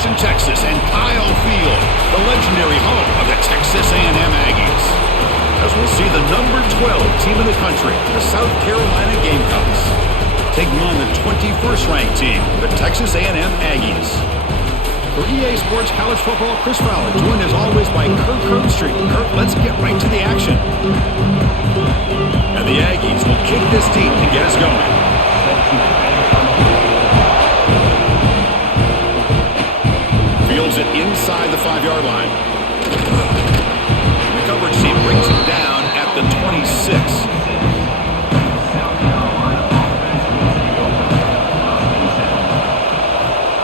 Houston, Texas, and Kyle Field, the legendary home of the Texas A&M Aggies. As we'll see the number 12 team in the country, the South Carolina Gamecocks, taking on the 21st ranked team, the Texas A&M Aggies. For EA Sports College Football, Chris Fowler, joined as always by Kirk Herbstreit. Kirk, let's get right to the action. And the Aggies will kick this deep to get us going. Fields it inside the 5-yard line. The coverage team brings it down at the 26.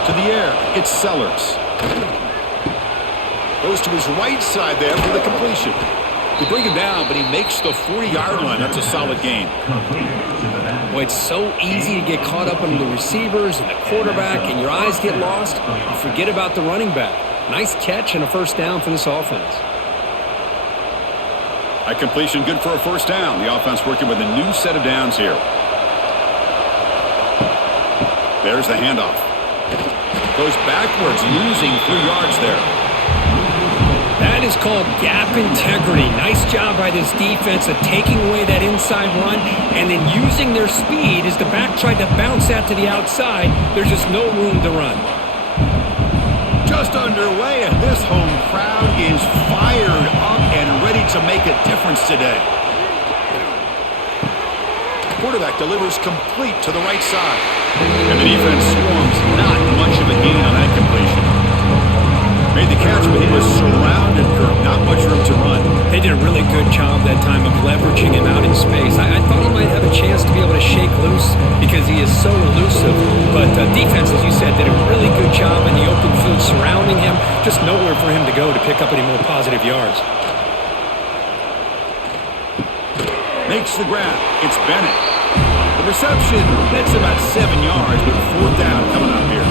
To the air, it's Sellers. Goes to his right side there for the completion. They bring him down, but he makes the 40-yard line. That's a solid gain. Well, it's so easy to get caught up on the receivers and the quarterback, and your eyes get lost. You forget about the running back. Nice catch and a first down for this offense. A completion good for a first down. The offense working with a new set of downs here. There's the handoff. Goes backwards, losing 3 yards there. That is called gap integrity. Nice job by this defense of taking away that inside run and then using their speed as the back tried to bounce that to the outside. There's just no room to run. Just underway, and this home crowd is fired up and ready to make a difference today. Quarterback delivers complete to the right side. And the defense swarms. Not much of a gain on that completion. Made the catch, but he was surrounded, Kirk. Not much room to run. They did a really good job that time of leveraging him out in space. I thought he might have a chance to be able to shake loose because he is so elusive. But defense, as you said, did a really good job in the open field surrounding him. Just nowhere for him to go to pick up any more positive yards. Makes the grab. It's Bennett. The reception, that's about 7 yards, but 4th down coming up here.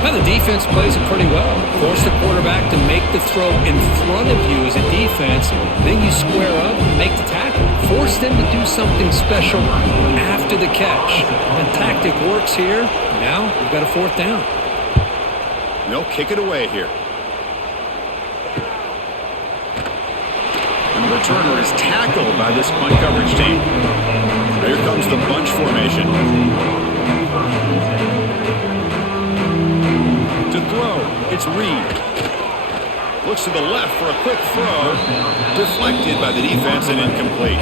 Well, the defense plays it pretty well. Force the quarterback to make the throw in front of you as a defense. Then you square up and make the tackle. Force them to do something special after the catch. The tactic works here. Now we've got a 4th down. They'll kick it away here. And the returner is tackled by this punt coverage team. Here comes the bunch formation. To throw, it's Reed. Looks to the left for a quick throw. Deflected by the defense and incomplete.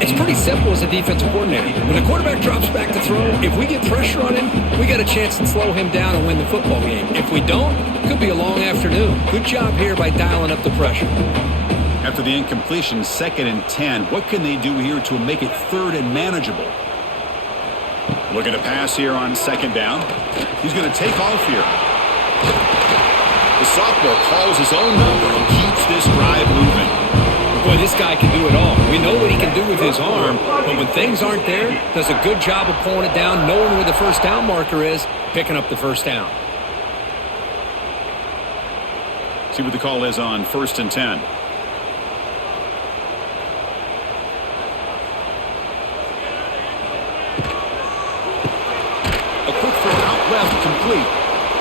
It's pretty simple as a defensive coordinator. When the quarterback drops back to throw, if we get pressure on him, we got a chance to slow him down and win the football game. If we don't, it could be a long afternoon. Good job here by dialing up the pressure. After the incompletion, 2nd and 10. What can they do here to make it 3rd and manageable? Looking to pass here on 2nd down. He's going to take off here. The sophomore calls his own number and keeps this drive moving. Boy, this guy can do it all. We know what he can do with his arm, but when things aren't there, does a good job of pulling it down, knowing where the first down marker is, picking up the first down. See what the call is on 1st and 10. Left complete,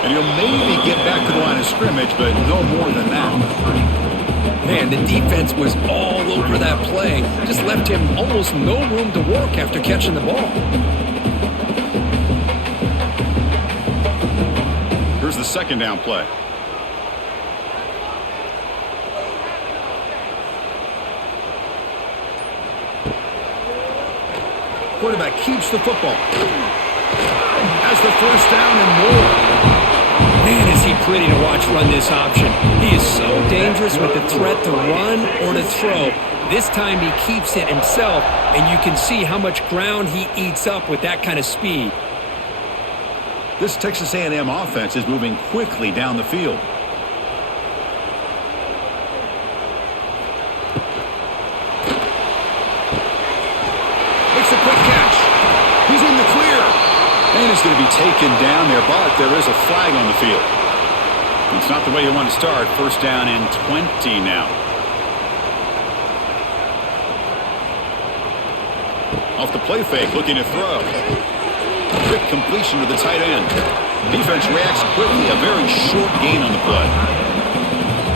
and he'll maybe get back to the line of scrimmage, but no more than that. Man, the defense was all over that play. Just left him almost no room to work after catching the ball. Here's the 2nd down play. Quarterback keeps the football. Has the first down and more. Man, is he pretty to watch run this option. He is so dangerous with the threat to run or to throw. This time he keeps it himself, and you can see how much ground he eats up with that kind of speed. This Texas A&M offense is moving quickly down the field. It's a quick catch. He's in the clear. And he's going to be taken down there, but there is a flag on the field. It's not the way you want to start. 1st down and 20 now. Off the play fake, looking to throw. Quick completion to the tight end. Defense reacts quickly. A very short gain on the play.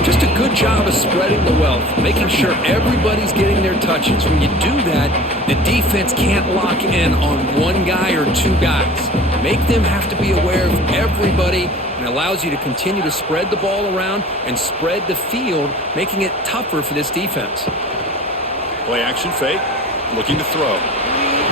Just a good job of spreading the wealth, making sure everybody's getting their touches. When you do that, the defense can't lock in on one guy or two guys. Make them have to be aware of everybody, and allows you to continue to spread the ball around and spread the field, making it tougher for this defense. Play action fake, looking to throw.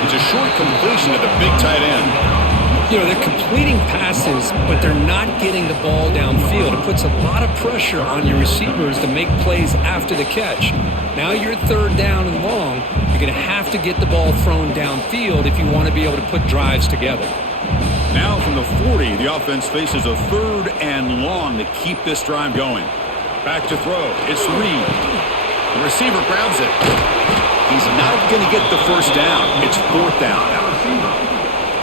It's a short completion to the big tight end. You know, they're completing passes, but they're not getting the ball downfield. It puts a lot of pressure on your receivers to make plays after the catch. Now you're third down and long. You're going to have to get the ball thrown downfield if you want to be able to put drives together. Now from the 40, the offense faces a third and long to keep this drive going. Back to throw. It's Reed. The receiver grabs it. He's not going to get the first down. It's fourth down.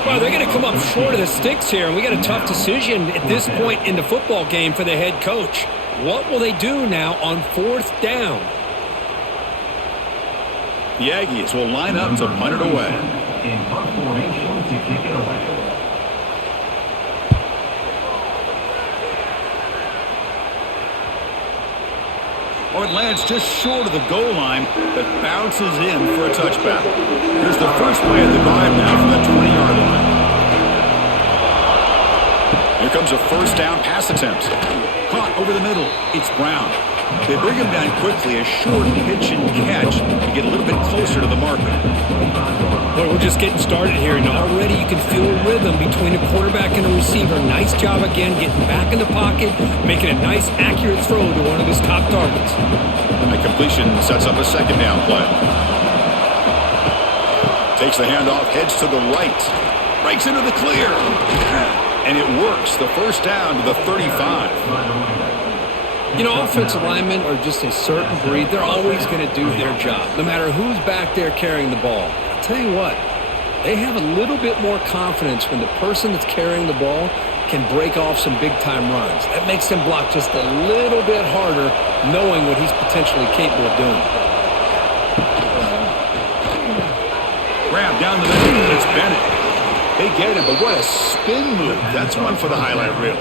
Well, they're going to come up short of the sticks here, and we got a tough decision at this point in the football game for the head coach. What will they do now on fourth down? The Aggies will line up to punt it away. In punt formation to kick it away. Oh, it lands just short of the goal line, but bounces in for a touchback. Here's the first play of the drive now from the 20-yard line. Here comes a first down pass attempt. Caught over the middle. It's Brown. They bring him down quickly, a short pitch and catch to get a little bit closer to the marker. Well, we're just getting started here, and already you can feel a rhythm between a quarterback and a receiver. Nice job again getting back in the pocket, making a nice, accurate throw to one of his top targets. A completion sets up a second down play. Takes the handoff, heads to the right. Breaks into the clear. And it works. The first down to the 35. You know, offensive linemen are just a certain breed. They're always going to do their job, no matter who's back there carrying the ball. I'll tell you what, they have a little bit more confidence when the person that's carrying the ball can break off some big-time runs. That makes them block just a little bit harder, knowing what he's potentially capable of doing. Grab down the middle. It's Bennett. They get him, but what a spin move. That's one for the highlight reel.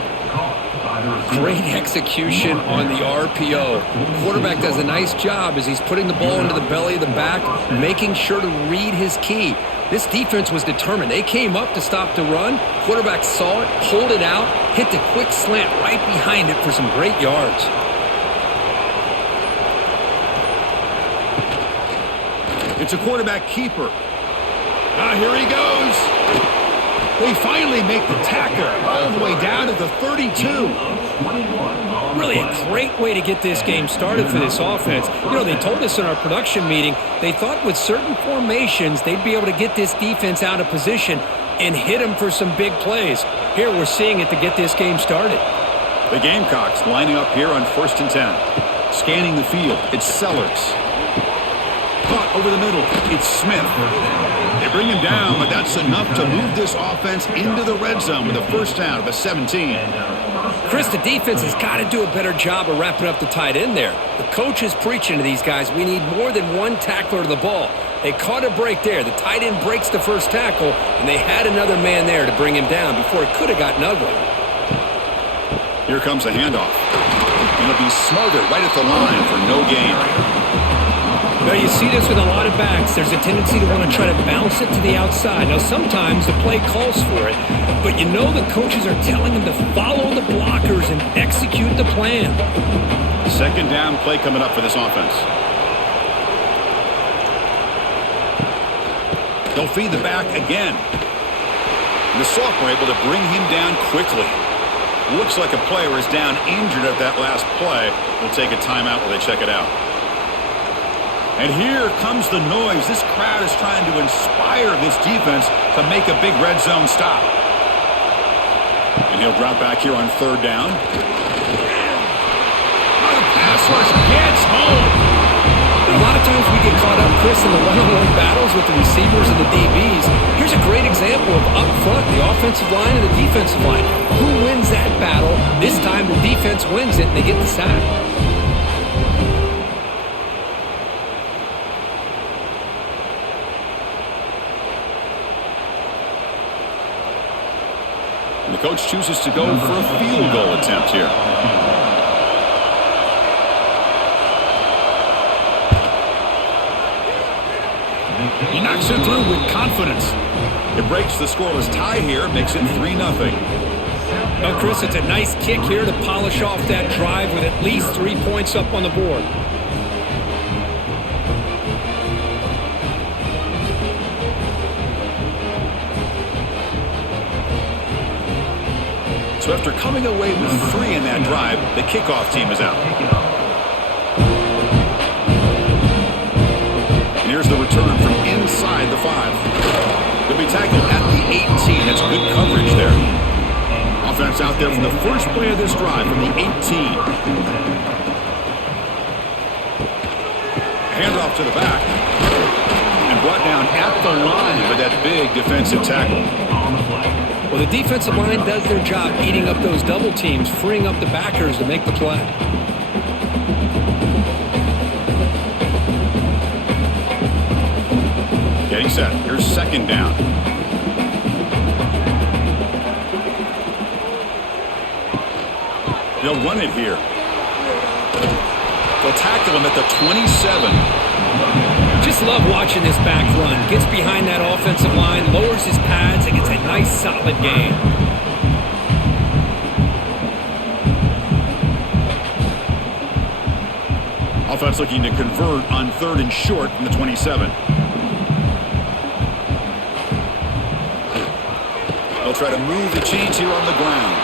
Great execution on the RPO. Quarterback does a nice job as he's putting the ball into the belly of the back, making sure to read his key. This defense was determined. They came up to stop the run. Quarterback saw it, pulled it out, hit the quick slant right behind it for some great yards. It's a quarterback keeper. Here he goes. They finally make the tackle all the way down to the 32. Really a great way to get this game started for this offense. You know, they told us in our production meeting, they thought with certain formations, they'd be able to get this defense out of position and hit them for some big plays. Here we're seeing it to get this game started. The Gamecocks lining up here on 1st and 10. Scanning the field, it's Sellers. Caught over the middle, it's Smith. They bring him down, but that's enough to move this offense into the red zone with a first down of a 17. Chris, the defense has got to do a better job of wrapping up the tight end there. The coach is preaching to these guys, we need more than one tackler to the ball. They caught a break there. The tight end breaks the first tackle, and they had another man there to bring him down before it could have gotten ugly. Here comes the handoff. And it'll be smothered right at the line for no gain. Now, you see this with a lot of backs. There's a tendency to want to try to bounce it to the outside. Now, sometimes the play calls for it, but you know the coaches are telling them to follow the blockers and execute the plan. Second down play coming up for this offense. They'll feed the back again. The sophomore able to bring him down quickly. Looks like a player is down injured at that last play. We'll take a timeout while they check it out. And here comes the noise. This crowd is trying to inspire this defense to make a big red zone stop. And he'll drop back here on third down. The pass rush gets home. A lot of times we get caught up, Chris, in the one-on-one battles with the receivers and the DBs. Here's a great example of up front, the offensive line and the defensive line. Who wins that battle? This time the defense wins it and they get the sack. coach chooses to go for a field goal attempt here. He knocks it through with confidence. It breaks the scoreless tie here, makes it 3-0. Well, Chris, it's a nice kick here to polish off that drive with at least 3 points up on the board. So after coming away with 3 in that drive, the kickoff team is out. And here's the return from inside the 5. They'll be tackled at the 18. That's good coverage there. Offense out there from the first play of this drive from the 18. Handoff to the back. And brought down at the line with that big defensive tackle. Well, the defensive line does their job eating up those double teams, freeing up the backers to make the play. Getting set. Here's second down. They'll run it here. They'll tackle him at the 27. Just love watching this back run. Gets behind that offensive line, lowers his pads, and gets a nice solid gain. Offense looking to convert on 3rd and short from the 27. They'll try to move the chains here on the ground.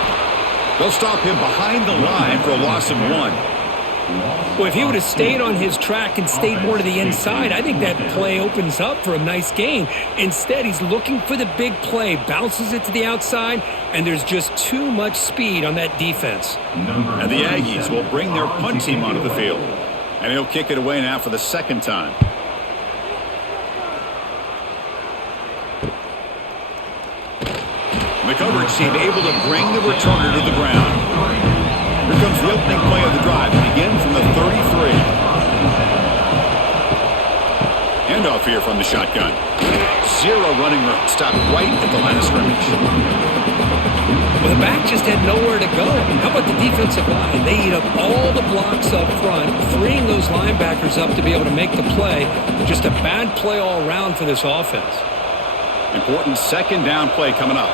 They'll stop him behind the line for a loss of 1. Well, if he would have stayed on his track and stayed more to the inside, I think that play opens up for a nice gain. Instead, he's looking for the big play, bounces it to the outside, and there's just too much speed on that defense. And the Aggies will bring their punt team onto the field. And he'll kick it away now for the second time. The coverage team able to bring the returner to the ground. Here comes the opening play of the drive. Again from the 33. Handoff here from the shotgun. 0 running room. Stopped right at the line of scrimmage. Well, the back just had nowhere to go. How about the defensive line? They eat up all the blocks up front, freeing those linebackers up to be able to make the play. Just a bad play all around for this offense. Important second down play coming up.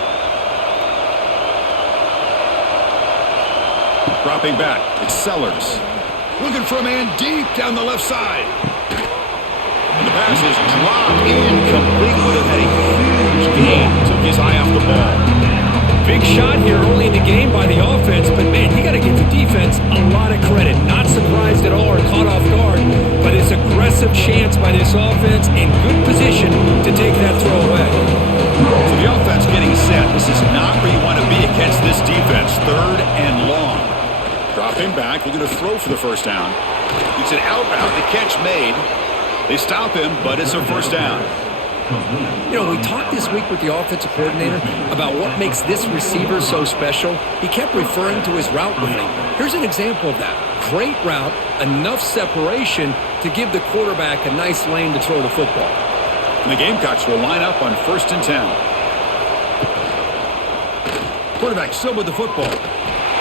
Dropping back, it's Sellers. Looking for a man deep down the left side. And the pass is dropped incomplete. Would have had a huge gain. Took his eye off the ball. Big shot here early in the game by the offense, but man, you got to give the defense a lot of credit. Not surprised at all or caught off guard, but it's aggressive chance by this offense in good position to take that throw away. So the offense getting set. This is not where you want to be against this defense. 3rd and long. Dropping back, looking to throw for the first down. It's an out route, the catch made. They stop him, but it's a first down. You know, we talked this week with the offensive coordinator about what makes this receiver so special. He kept referring to his route running. Here's an example of that. Great route, enough separation to give the quarterback a nice lane to throw the football. And the Gamecocks will line up on 1st and 10. Quarterback still with the football.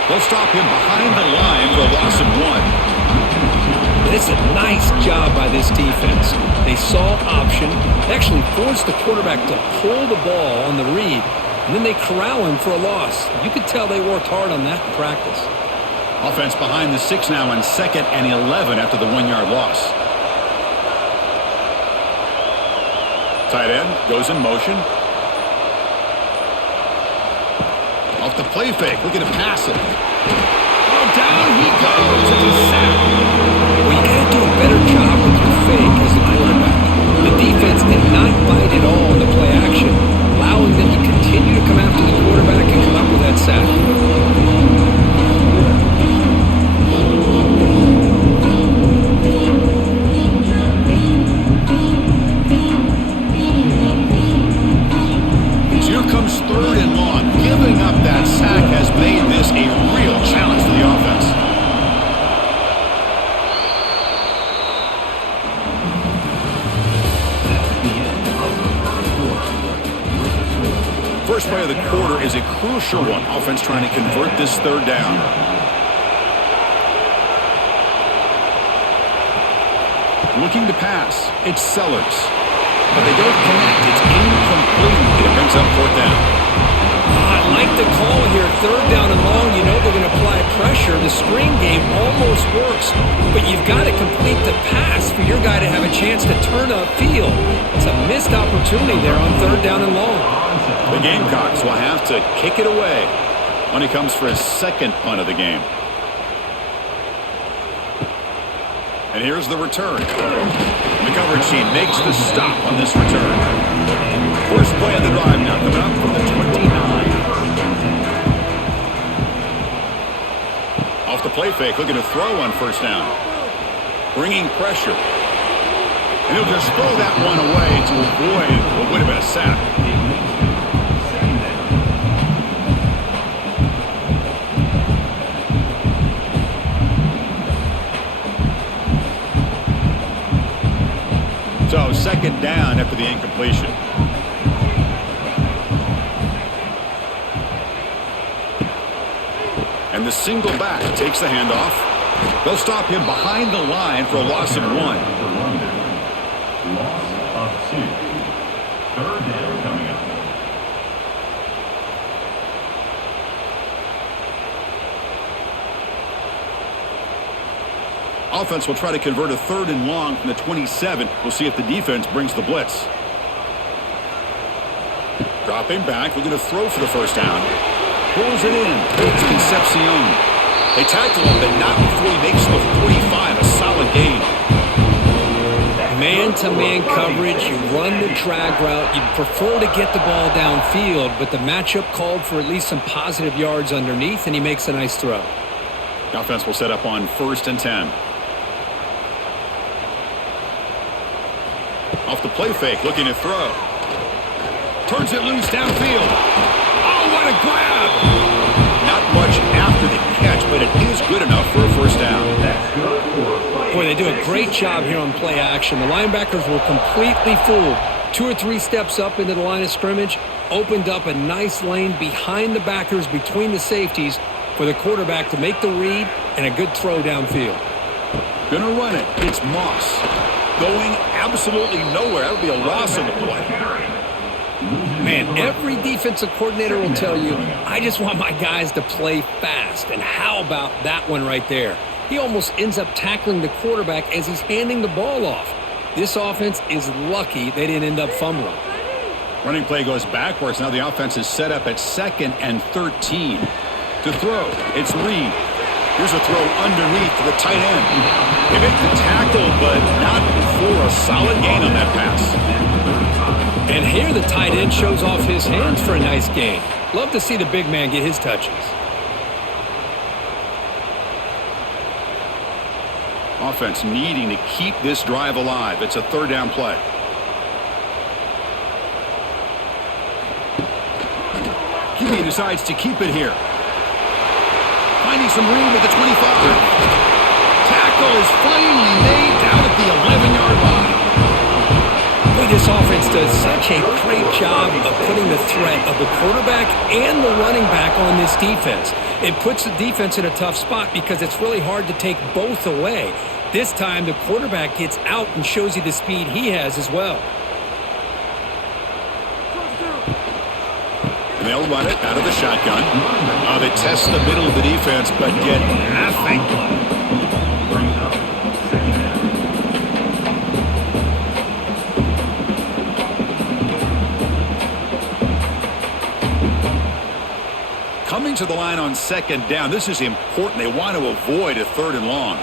They'll stop him behind the line for a loss of 1. It's a nice job by this defense. They saw option, they actually forced the quarterback to pull the ball on the read, and then they corral him for a loss. You could tell they worked hard on that in practice. Offense behind the 6 now on 2nd and 11 after the 1-yard loss. Tight end goes in motion. Off the play fake, looking to pass it. Oh, down he goes. It's a sack. Well, you got to do a better job with your fake as the quarterback. The defense did not bite at all in the play action, allowing them to continue to come after the quarterback and come up with that sack. So here comes 3rd and long. Giving up that sack has made this a real challenge for the offense. First play of the the quarter is a crucial one. Offense trying to convert this third down. Looking to pass. It's Sellers. But they don't connect. It's incomplete. And it brings up fourth down. I like the call here. Third down and long, you know they're going to apply pressure. The screen game almost works, but you've got to complete the pass for your guy to have a chance to turn upfield. It's a missed opportunity there on third down and long. The Gamecocks will have to kick it away when he comes for his second punt of the game. And here's the return. The coverage team makes the stop on this return. First play of the drive now coming up from the 29. Off the play fake, looking to throw on first down. Bringing pressure. And he'll just throw that one away to avoid what would have been a sack. So second down after the incompletion. And the single back takes the handoff. They'll stop him behind the line for a loss of 1. Loss of 2. Third down coming up. Offense will try to convert a third and long from the 27. We'll see if the defense brings the blitz. Dropping back, looking to throw for the first down. Pulls it in. It's Concepcion. They tackle him, but not before he makes the 45. A solid gain. Man-to-man coverage, you run the drag route. You'd prefer to get the ball downfield, but the matchup called for at least some positive yards underneath, and he makes a nice throw. The offense will set up on 1st and 10. Off the play fake, looking to throw. Turns it loose downfield. Oh, what a grab! Not much after the catch, but it is good enough for a first down. Boy, they do a great job here on play action. The linebackers were completely fooled. 2 or 3 steps up into the line of scrimmage, opened up a nice lane behind the backers, between the safeties, for the quarterback to make the read and a good throw downfield. Gonna run it. It's Moss. Going absolutely nowhere. That would be a loss of the play. Man, every defensive coordinator will tell you, I just want my guys to play fast. And how about that one right there? He almost ends up tackling the quarterback as he's handing the ball off. This offense is lucky they didn't end up fumbling. Running play goes backwards. Now the offense is set up at 2nd and 13. To throw, it's Reed. Here's a throw underneath to the tight end. They make the tackle, but not before a solid gain on that pass. And here the tight end shows off his hands for a nice gain. Love to see the big man get his touches. Offense needing to keep this drive alive. It's a third down play. QB decides to keep it here. Finding some room at the 25. Tackle is finally made down at the 11-yard line. Boy, this offense does such a great job of putting the threat of the quarterback and the running back on this defense. It puts the defense in a tough spot because it's really hard to take both away. This time, the quarterback gets out and shows you the speed he has as well. And they'll run it out of the shotgun. They test the middle of the defense, but get nothing. Coming to the line on 2nd down. This is important. They want to avoid a 3rd and long.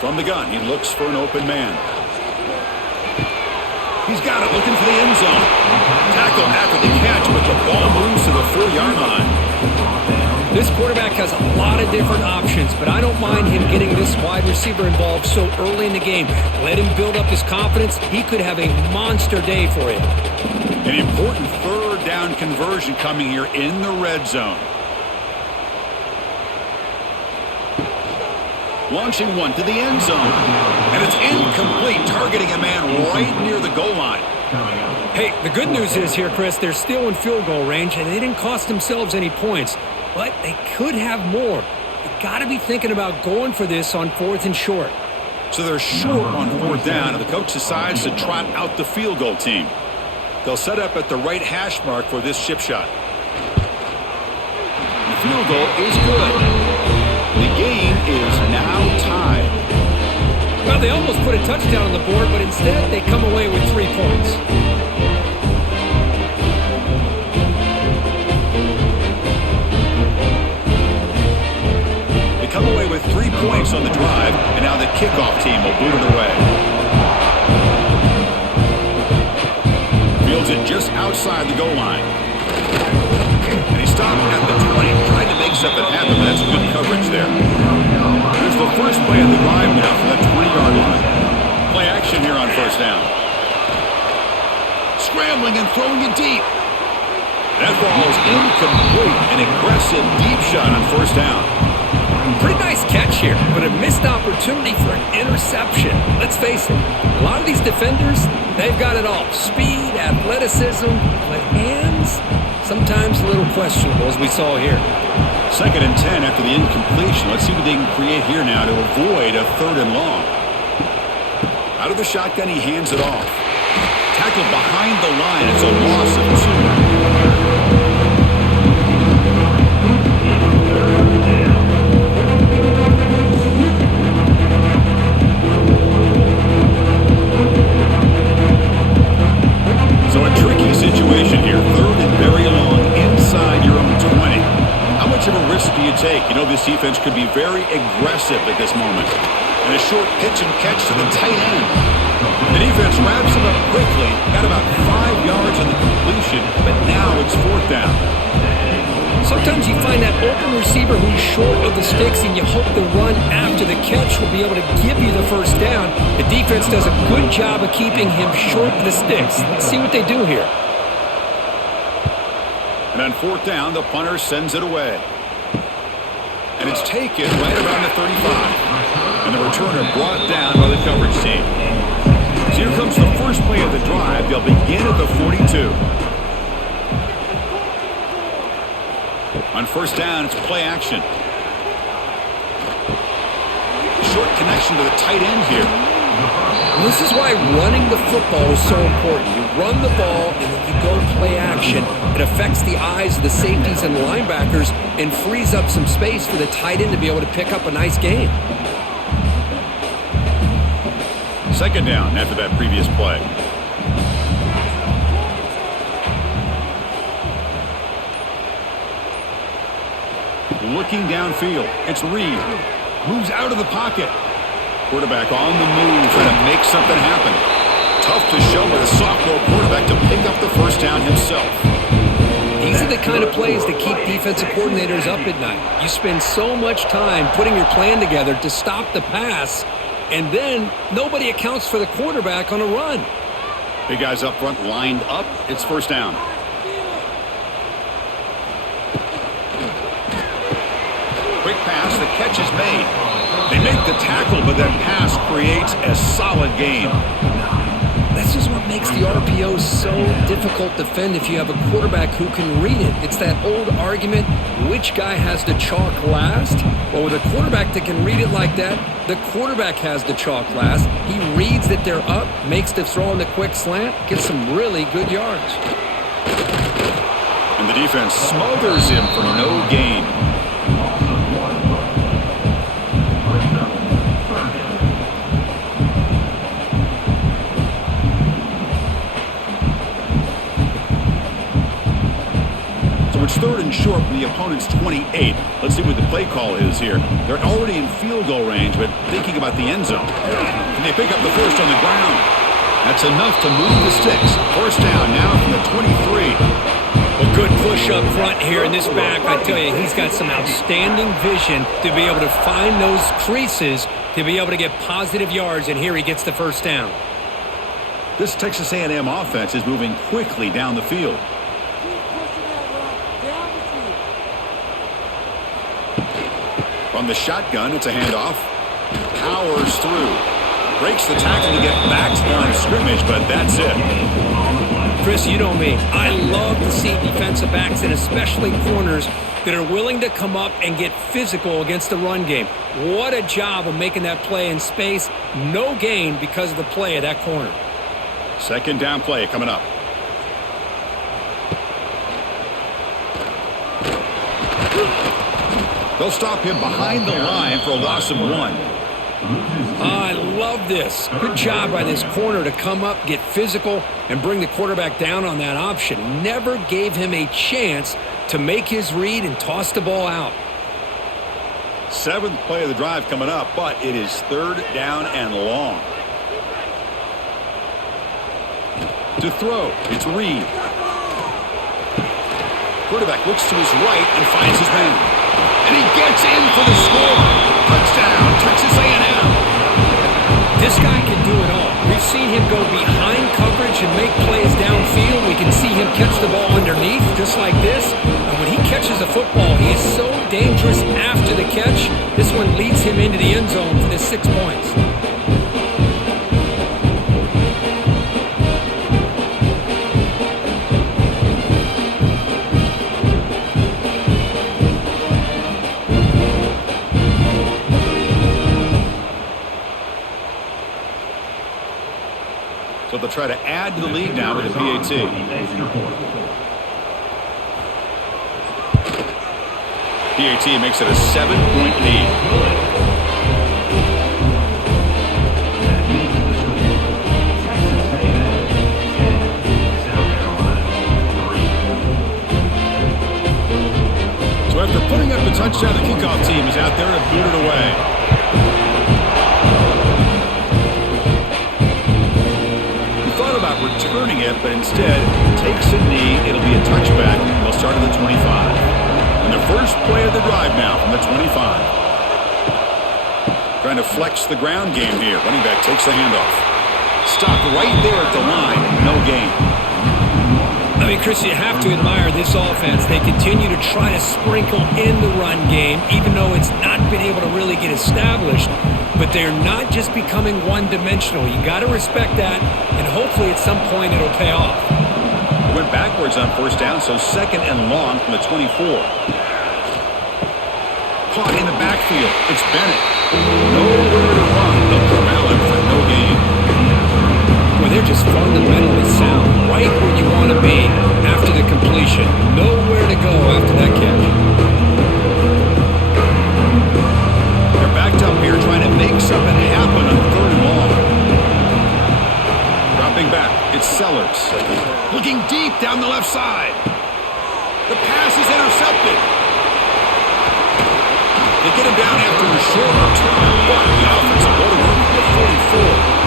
From the gun, he looks for an open man. He's got it, looking for the end zone. Tackle after the catch, but the ball moves to the 4-yard line. This quarterback has a lot of different options, but I don't mind him getting this wide receiver involved so early in the game. Let him build up his confidence. He could have a monster day for you. An important 3rd down conversion coming here in the red zone. Launching one to the end zone. And it's incomplete, targeting a man right near the goal line. Hey, the good news is here, Chris, they're still in field goal range, and they didn't cost themselves any points. But they could have more. You got to be thinking about going for this on 4th and short. So they're short on 4th down, and the coach decides to trot out the field goal team. They'll set up at the right hash mark for this chip shot. The field goal is good. The game is now tied. Well, they almost put a touchdown on the board, but instead they come away with 3 points. They come away with 3 points on the drive, and now the kickoff team will boot it away. Fields it just outside the goal line. And he stopped at the 20, trying to make something happen, but that's good coverage there. Here's the first play of the drive now from that 20-yard line. Play action here on 1st down. Scrambling and throwing it deep. That ball is incomplete. An aggressive deep shot on 1st down. Pretty nice catch here, but a missed opportunity for an interception. Let's face it, a lot of these defenders, they've got it all. Speed, athleticism, but hands, sometimes a little questionable, as we saw here. 2nd and 10 after the incompletion. Let's see what they can create here now to avoid a 3rd and long. Out of the shotgun, he hands it off. Tackled behind the line. It's a loss of 2. So a tricky situation here. 3rd and very long inside your own 20. How much of a risk do you take? You know, this defense could be very aggressive at this moment. And a short pitch and catch to the tight end. The defense wraps him up quickly. Got about 5 yards on the completion, but now it's 4th down. Sometimes you find that open receiver who's short of the sticks, and you hope the run after the catch will be able to give you the 1st down. The defense does a good job of keeping him short of the sticks. Let's see what they do here. And on 4th down, the punter sends it away. And it's taken right around the 35. And the returner brought down by the coverage team. So here comes the first play of the drive. They'll begin at the 42. On 1st down, it's play action. Short connection to the tight end here. Well, this is why running the football is so important. You run the ball and then you go play action. It affects the eyes of the safeties and linebackers and frees up some space for the tight end to be able to pick up a nice game. 2nd down after that previous play. Looking downfield. It's Reed. Moves out of the pocket. Quarterback on the move, trying to make something happen. Tough to show with a sophomore quarterback to pick up the 1st down himself. These are the kind of plays that keep defensive coordinators up at night. You spend so much time putting your plan together to stop the pass, and then nobody accounts for the quarterback on a run. Big guys up front lined up. It's 1st down. Quick pass, the catch is made. They make the tackle, but that pass creates a solid game. This is what makes the RPO so difficult to defend if you have a quarterback who can read it. It's that old argument, which guy has the chalk last? Well, with a quarterback that can read it like that, the quarterback has the chalk last. He reads that they're up, makes the throw on the quick slant, gets some really good yards. And the defense smothers him for no gain. It's 3rd and short from the opponent's 28. Let's see what the play call is here. They're already in field goal range, but thinking about the end zone. Can they pick up the 1st on the ground? That's enough to move the sticks. 1st down now from the 23. A good push up front here in this back. I tell you, he's got some outstanding vision to be able to find those creases to be able to get positive yards, and here he gets the 1st down. This Texas A&M offense is moving quickly down the field. From the shotgun, it's a handoff. Powers through. Breaks the tackle to get back to the line of scrimmage, but that's it. Chris, you know me. I love to see defensive backs and especially corners that are willing to come up and get physical against the run game. What a job of making that play in space. No gain because of the play of that corner. Second down play coming up. They'll stop him behind the line for a loss of 1. I love this. Good job by this corner to come up, get physical, and bring the quarterback down on that option. Never gave him a chance to make his read and toss the ball out. 7th play of the drive coming up, but it is 3rd down and long. To throw, it's Reed. Quarterback looks to his right and finds his man. And he gets in for the score. Touchdown, Texas A&M. This guy can do it all. We've seen him go behind coverage and make plays downfield. We can see him catch the ball underneath, just like this. And when he catches a football, he is so dangerous after the catch. This one leads him into the end zone for the 6 points. So they'll try to add to the lead now with a PAT. PAT makes it a 7-point lead. So after putting up the touchdown, the kickoff team is out there to boot it away. About returning it, but instead takes a knee. It'll be a touchback. They'll start at the 25. And the first play of the drive now from the 25. Trying to flex the ground game here. Running back takes the handoff. Stop right there at the line. No gain. I mean, Chris, you have to admire this offense. They continue to try to sprinkle in the run game, even though it's not been able to really get established. But they're not just becoming one-dimensional. You got to respect that, and hopefully at some point it'll pay off. Went backwards on first down, so 2nd and long from the 24. Caught in the backfield. It's Bennett. Nowhere to run. They'll corral him for no gain. Well, they're just fundamentally sound, right where you want to be after the completion. Nowhere to go after that catch. They're backed up here trying to make something happen on 3rd and long. Dropping back, it's Sellers. Looking deep down the left side. The pass is intercepted. They get him down after a short return, but the offensive go to work for the 44.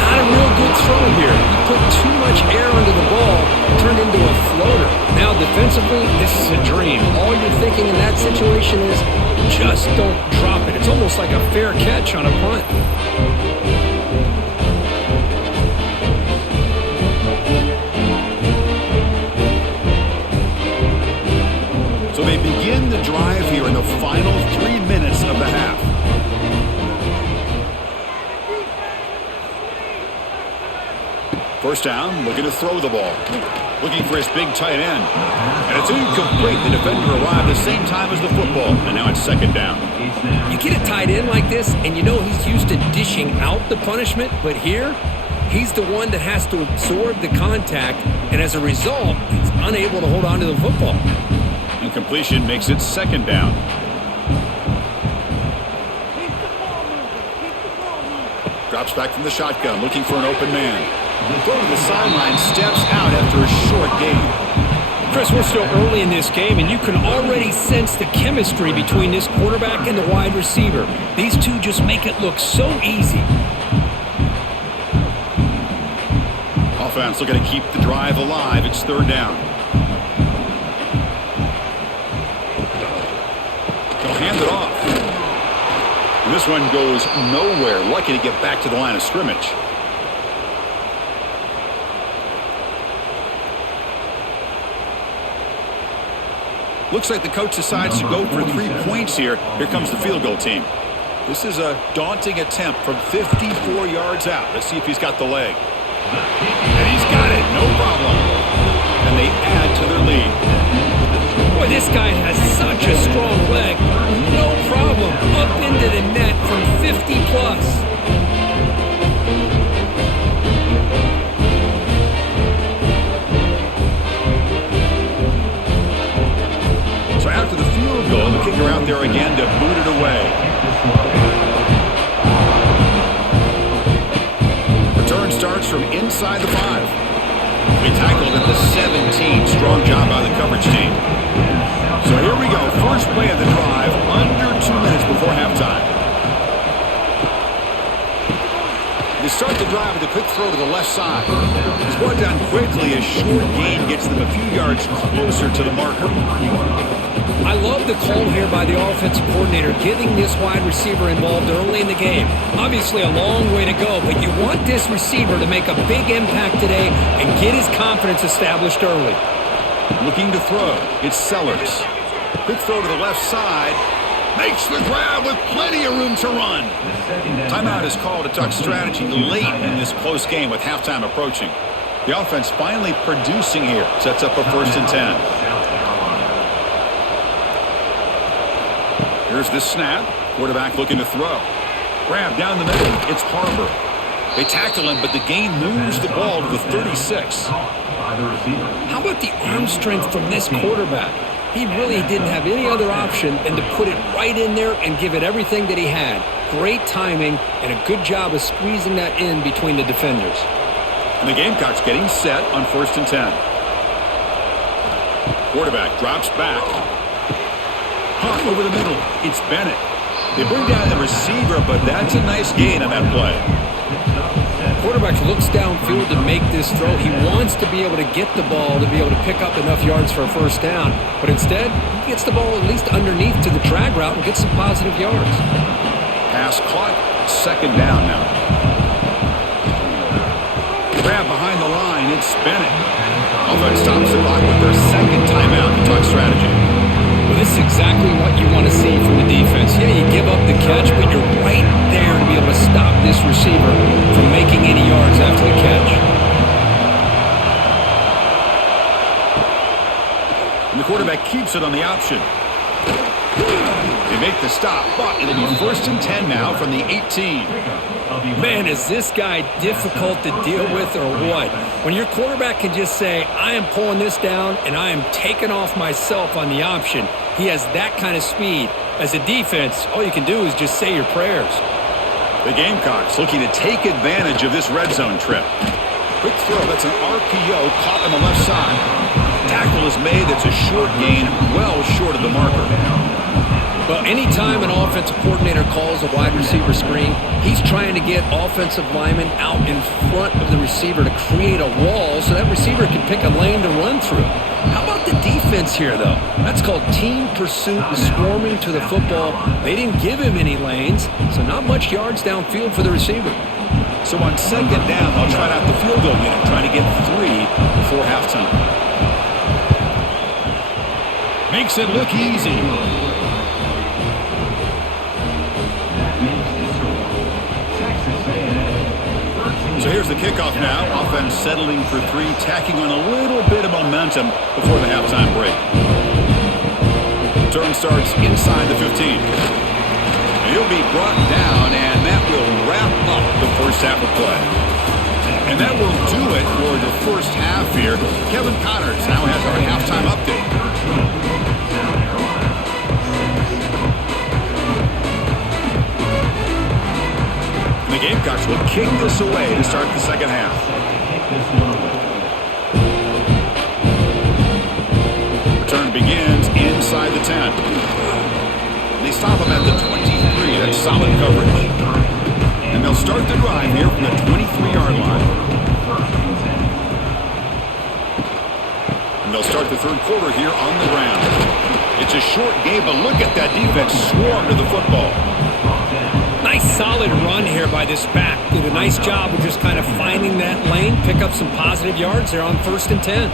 Not a real good throw here. He put too much air under the ball, turned into a floater. Now defensively, this is a dream. All you're thinking in that situation is just don't drop it. It's almost like a fair catch on a punt. So they begin the drive here in the final 3 minutes of the half. First down, looking to throw the ball. Looking for his big tight end. And it's incomplete. The defender arrived the same time as the football. And now it's 2nd down. You get a tight end like this, and you know he's used to dishing out the punishment. But here, he's the one that has to absorb the contact. And as a result, he's unable to hold on to the football. Incompletion makes it 2nd down. Drops back from the shotgun, looking for an open man. Throw to the sideline, steps out after a short gain. Chris, we're still early in this game, and you can already sense the chemistry between this quarterback and the wide receiver. These two just make it look so easy. Offense looking to keep the drive alive. It's 3rd down. They'll hand it off. And this one goes nowhere. Lucky to get back to the line of scrimmage. Looks like the coach decides to go for 3 points here. Here comes the field goal team. This is a daunting attempt from 54 yards out. Let's see if he's got the leg. And he's got it. No problem. And they add to their lead. Boy, this guy has such a strong leg. No problem. Up into the net from 50 plus. So after the field goal, the kicker out there again to boot it away. Return starts from inside the 5. We tackled at the 17. Strong job by the coverage team. So here we go. First play of the drive, under 2 minutes before halftime. They start the drive with a quick throw to the left side. It's brought down quickly as short gain gets them a few yards closer to the marker. I love the call here by the offensive coordinator, getting this wide receiver involved early in the game. Obviously a long way to go, but you want this receiver to make a big impact today and get his confidence established early. Looking to throw. It's Sellers. Quick throw to the left side. Makes the grab with plenty of room to run. Timeout is called to talk strategy late in this close game with halftime approaching. The offense finally producing here. Sets up a 1st and 10. Here's the snap. Quarterback looking to throw. Grab down the middle. It's Harbor. They tackle him, but the gain moves the ball to the 36. How about the arm strength from this quarterback? He really didn't have any other option than to put it right in there and give it everything that he had. Great timing and a good job of squeezing that in between the defenders. And the Gamecocks getting set on 1st and 10. Quarterback drops back. Hunt over the middle. It's Bennett. They bring down the receiver, but that's a nice gain on that play. Quarterback looks downfield to make this throw. He wants to be able to get the ball to be able to pick up enough yards for a 1st down. But instead, he gets the ball at least underneath to the drag route and gets some positive yards. Pass caught. 2nd down now. Grab behind the line. It's Bennett. Offense stops the clock with their 2nd timeout to talk strategy. Well, this is exactly what you want to see from the defense. Yeah, you give up the catch, but you're right there to be able to stop this receiver from making any yards after the catch. And the quarterback keeps it on the option. They make the stop, but it'll be 1st and 10 now from the 18. Man, is this guy difficult to deal with or what? When your quarterback can just say, I am pulling this down and I am taking off myself on the option. He has that kind of speed. As a defense, all you can do is just say your prayers. The Gamecocks looking to take advantage of this red zone trip. Quick throw, that's an RPO caught on the left side. Tackle is made, that's a short gain, well short of the marker. Well, anytime an offensive coordinator calls a wide receiver screen, he's trying to get offensive linemen out in front of the receiver to create a wall so that receiver can pick a lane to run through. How about the defense here, though? That's called team pursuit and swarming to the football. They didn't give him any lanes, so not much yards downfield for the receiver. So on 2nd down, they'll try out the field goal unit, trying to get 3 before halftime. Makes it look easy. So here's the kickoff now. Offense settling for 3, tacking on a little bit of momentum before the halftime break. Turn starts inside the 15. And he'll be brought down, and that will wrap up the 1st half of play. And that will do it for the 1st half here. Kevin Connors now has our halftime update. The Gamecocks will kick this away to start the 2nd half. Return begins inside the 10. They stop him at the 23. That's solid coverage. And they'll start the drive here from the 23-yard line. And they'll start the 3rd quarter here on the ground. It's a short game, but look at that defense swarm to the football. Nice solid run here by this back. Did a nice job of just kind of finding that lane, pick up some positive yards there on 1st and 10.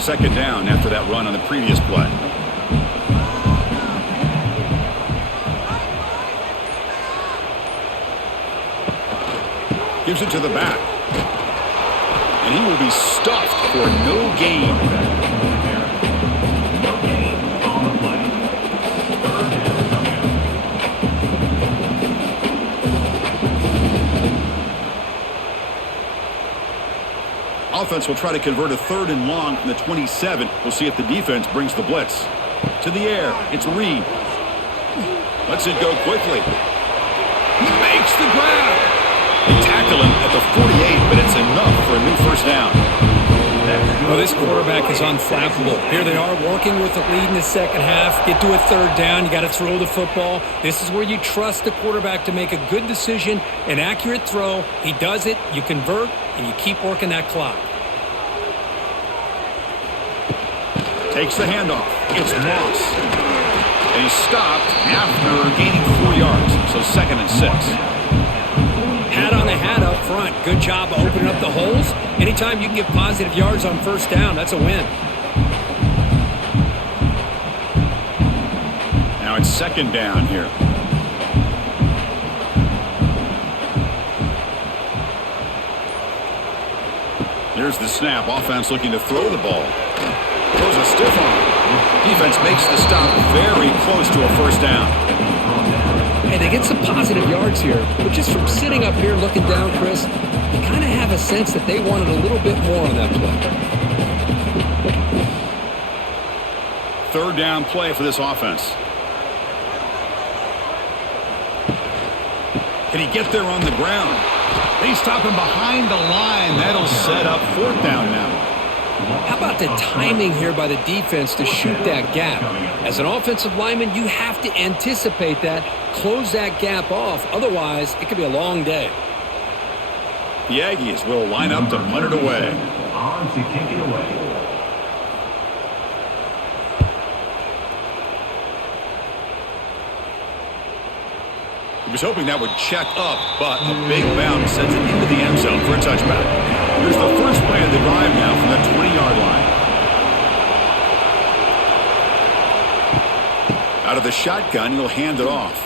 2nd down after that run on the previous play. Gives it to the back. And he will be stuffed for no gain. No gain on the play. Third down coming up. Offense will try to convert a 3rd and long from the 27. We'll see if the defense brings the blitz. To the air, it's Reed. Lets it go quickly. He makes the grab. They tackle him at the 48, but it's enough for a new first down. Well, this quarterback is unflappable. Here they are working with the lead in the second half. Get to a 3rd down. You got to throw the football. This is where you trust the quarterback to make a good decision, an accurate throw. He does it, you convert, and you keep working that clock. Takes the handoff. It's Moss. And he's stopped after gaining 4 yards. So 2nd and 6. Hat on the hat up front. Good job of opening up the holes. Anytime you can get positive yards on first down, that's a win. Now it's 2nd down here. Here's the snap. Offense looking to throw the ball. Throws a stiff arm. Defense makes the stop very close to a first down. Hey, they get some positive yards here, but just from sitting up here looking down, Chris, you kind of have a sense that they wanted a little bit more on that play. 3rd down play for this offense. Can he get there on the ground? They stop him behind the line. That'll set up 4th down now. How about the timing here by the defense to shoot that gap? As an offensive lineman, you have to anticipate that, close that gap off. Otherwise, it could be a long day. The Aggies will line up to punt it away. On to kick it away. He was hoping that would check up, but a big bounce sends it into the end zone for a touchback. Here's the first play of the drive now from the 20-yard line. Out of the shotgun, he'll hand it off.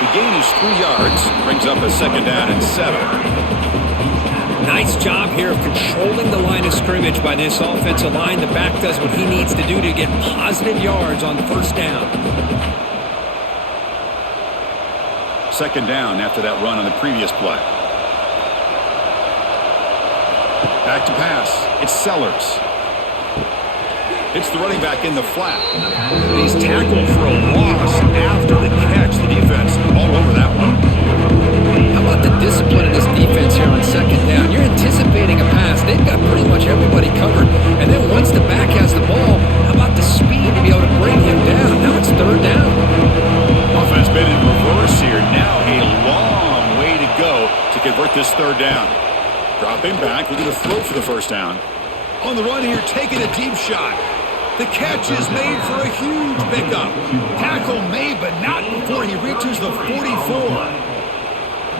The gain is 3 yards, brings up a 2nd down and 7. Nice job here of controlling the line of scrimmage by this offensive line. The back does what he needs to do to get positive yards on first down. 2nd down after that run on the previous play. Back to pass. It's Sellers. It's the running back in the flat. And he's tackled for a loss after the catch. The defense all over that one. How about the discipline of this defense here on 2nd down? You're anticipating a pass. They've got pretty much everybody covered. And then once the back has the ball, how about the speed to be able to bring him down? Now it's 3rd down. Offense been in reverse here. Now a long way to go to convert this 3rd down. Dropping back, looking to throw for the first down. On the run here, taking a deep shot. The catch is made for a huge pickup. Tackle made, but not before he reaches the 44.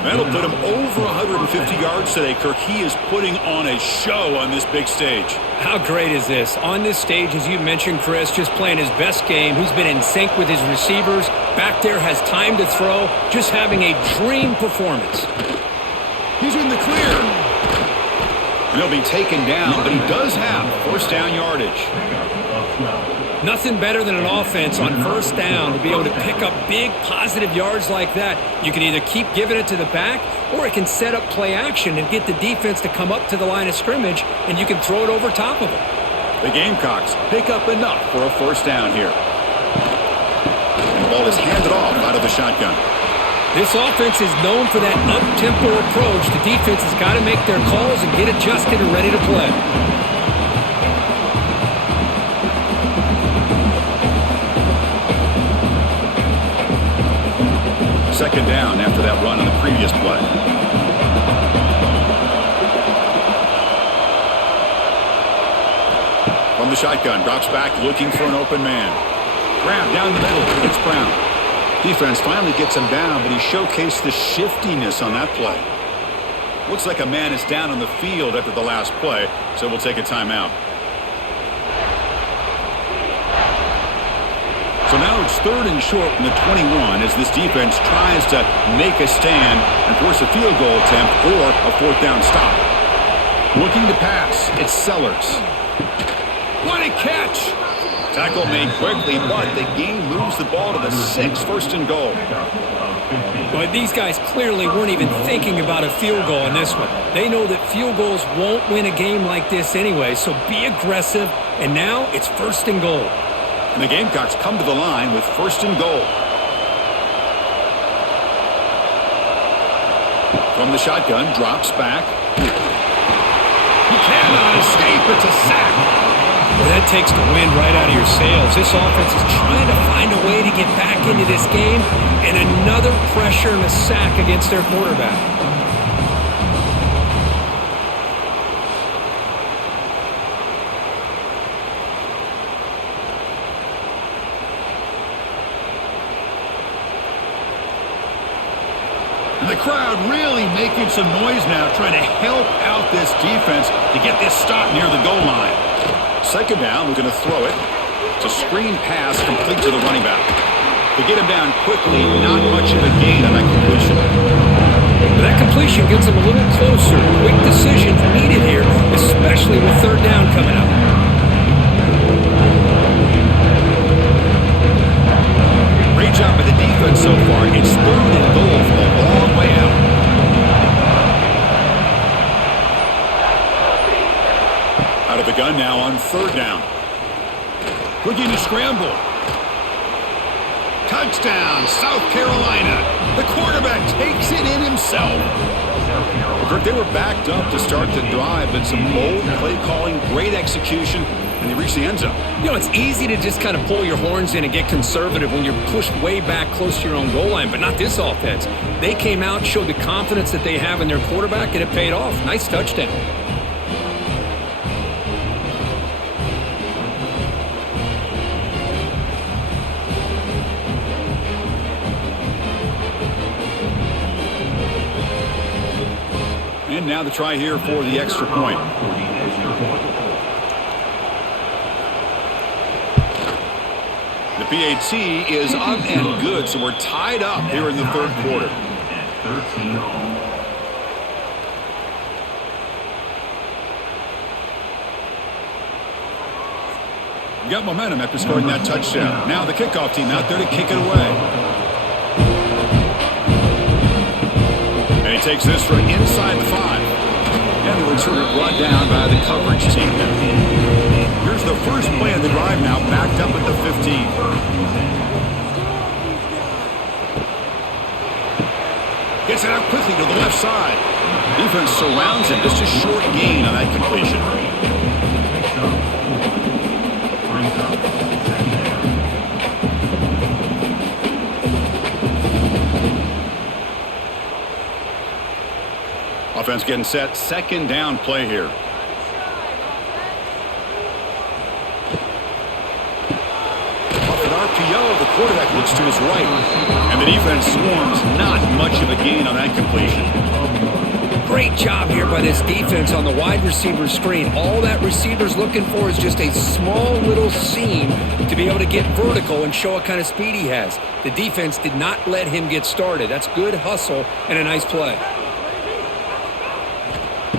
That'll put him over 150 yards today, Kirk. He is putting on a show on this big stage. How great is this? On this stage, as you mentioned, Chris, just playing his best game. He's been in sync with his receivers. Back there, has time to throw. Just having a dream performance. He's in the clear. And he'll be taken down, but he does have first down yardage. Nothing better than an offense on first down to be able to pick up big positive yards like that. You can either keep giving it to the back, or it can set up play action and get the defense to come up to the line of scrimmage, and you can throw it over top of them. The Gamecocks pick up enough for a first down here. And the ball is handed off out of the shotgun. This offense is known for that up-tempo approach. The defense has got to make their calls and get adjusted and ready to play. Second down after that run on the previous play. From the shotgun, drops back looking for an open man. Grab down the middle. It's Brown. Defense finally gets him down, but he showcased the shiftiness on that play. Looks like a man is down on the field after the last play, so we'll take a timeout. So now it's 3rd and short from the 21 as this defense tries to make a stand and force a field goal attempt or a 4th down stop. Looking to pass, it's Sellers. What a catch! Tackle made quickly, but the game moves the ball to the 6, 1st and goal. But these guys clearly weren't even thinking about a field goal in this one. They know that field goals won't win a game like this anyway, so be aggressive, and now it's 1st and goal. And the Gamecocks come to the line with 1st and goal. From the shotgun, drops back. He cannot escape. It's a sack. Well, that takes the wind right out of your sails. This offense is trying to find a way to get back into this game, and another pressure and a sack against their quarterback. And the crowd really making some noise now, trying to help out this defense to get this stop near the goal line. 2nd down, we're going to throw it. It's a screen pass complete to the running back. To get him down quickly, not much of a gain on that completion. But that completion gets them a little closer. Quick decisions needed here, especially with 3rd down coming up. Great job by the defense so far. It's 3rd and goal from a long way out. Out of the gun now on 3rd down. Looking to scramble. Touchdown, South Carolina. The quarterback takes it in himself. Kirk, they were backed up to start the drive, but some bold play calling, great execution, and they reached the end zone. You know, it's easy to just kind of pull your horns in and get conservative when you're pushed way back close to your own goal line, but not this offense. They came out, showed the confidence that they have in their quarterback, and it paid off. Nice touchdown. And now the try here for the extra point. The PAT is up and good, so we're tied up here in the 3rd quarter. We got momentum after scoring that touchdown. Now the kickoff team out there to kick it away. And he takes this from inside the 5. And the returner brought down by the coverage team. Here's the first play of the drive now, backed up at the 15. Gets it out quickly to the left side. Defense surrounds him. Just a short gain on that completion. Offense getting set. 2nd down play here. Off an RPO, the quarterback looks to his right. And the defense swarms. Not much of a gain on that completion. Great job here by this defense on the wide receiver screen. All that receiver's looking for is just a small little seam to be able to get vertical and show what kind of speed he has. The defense did not let him get started. That's good hustle and a nice play.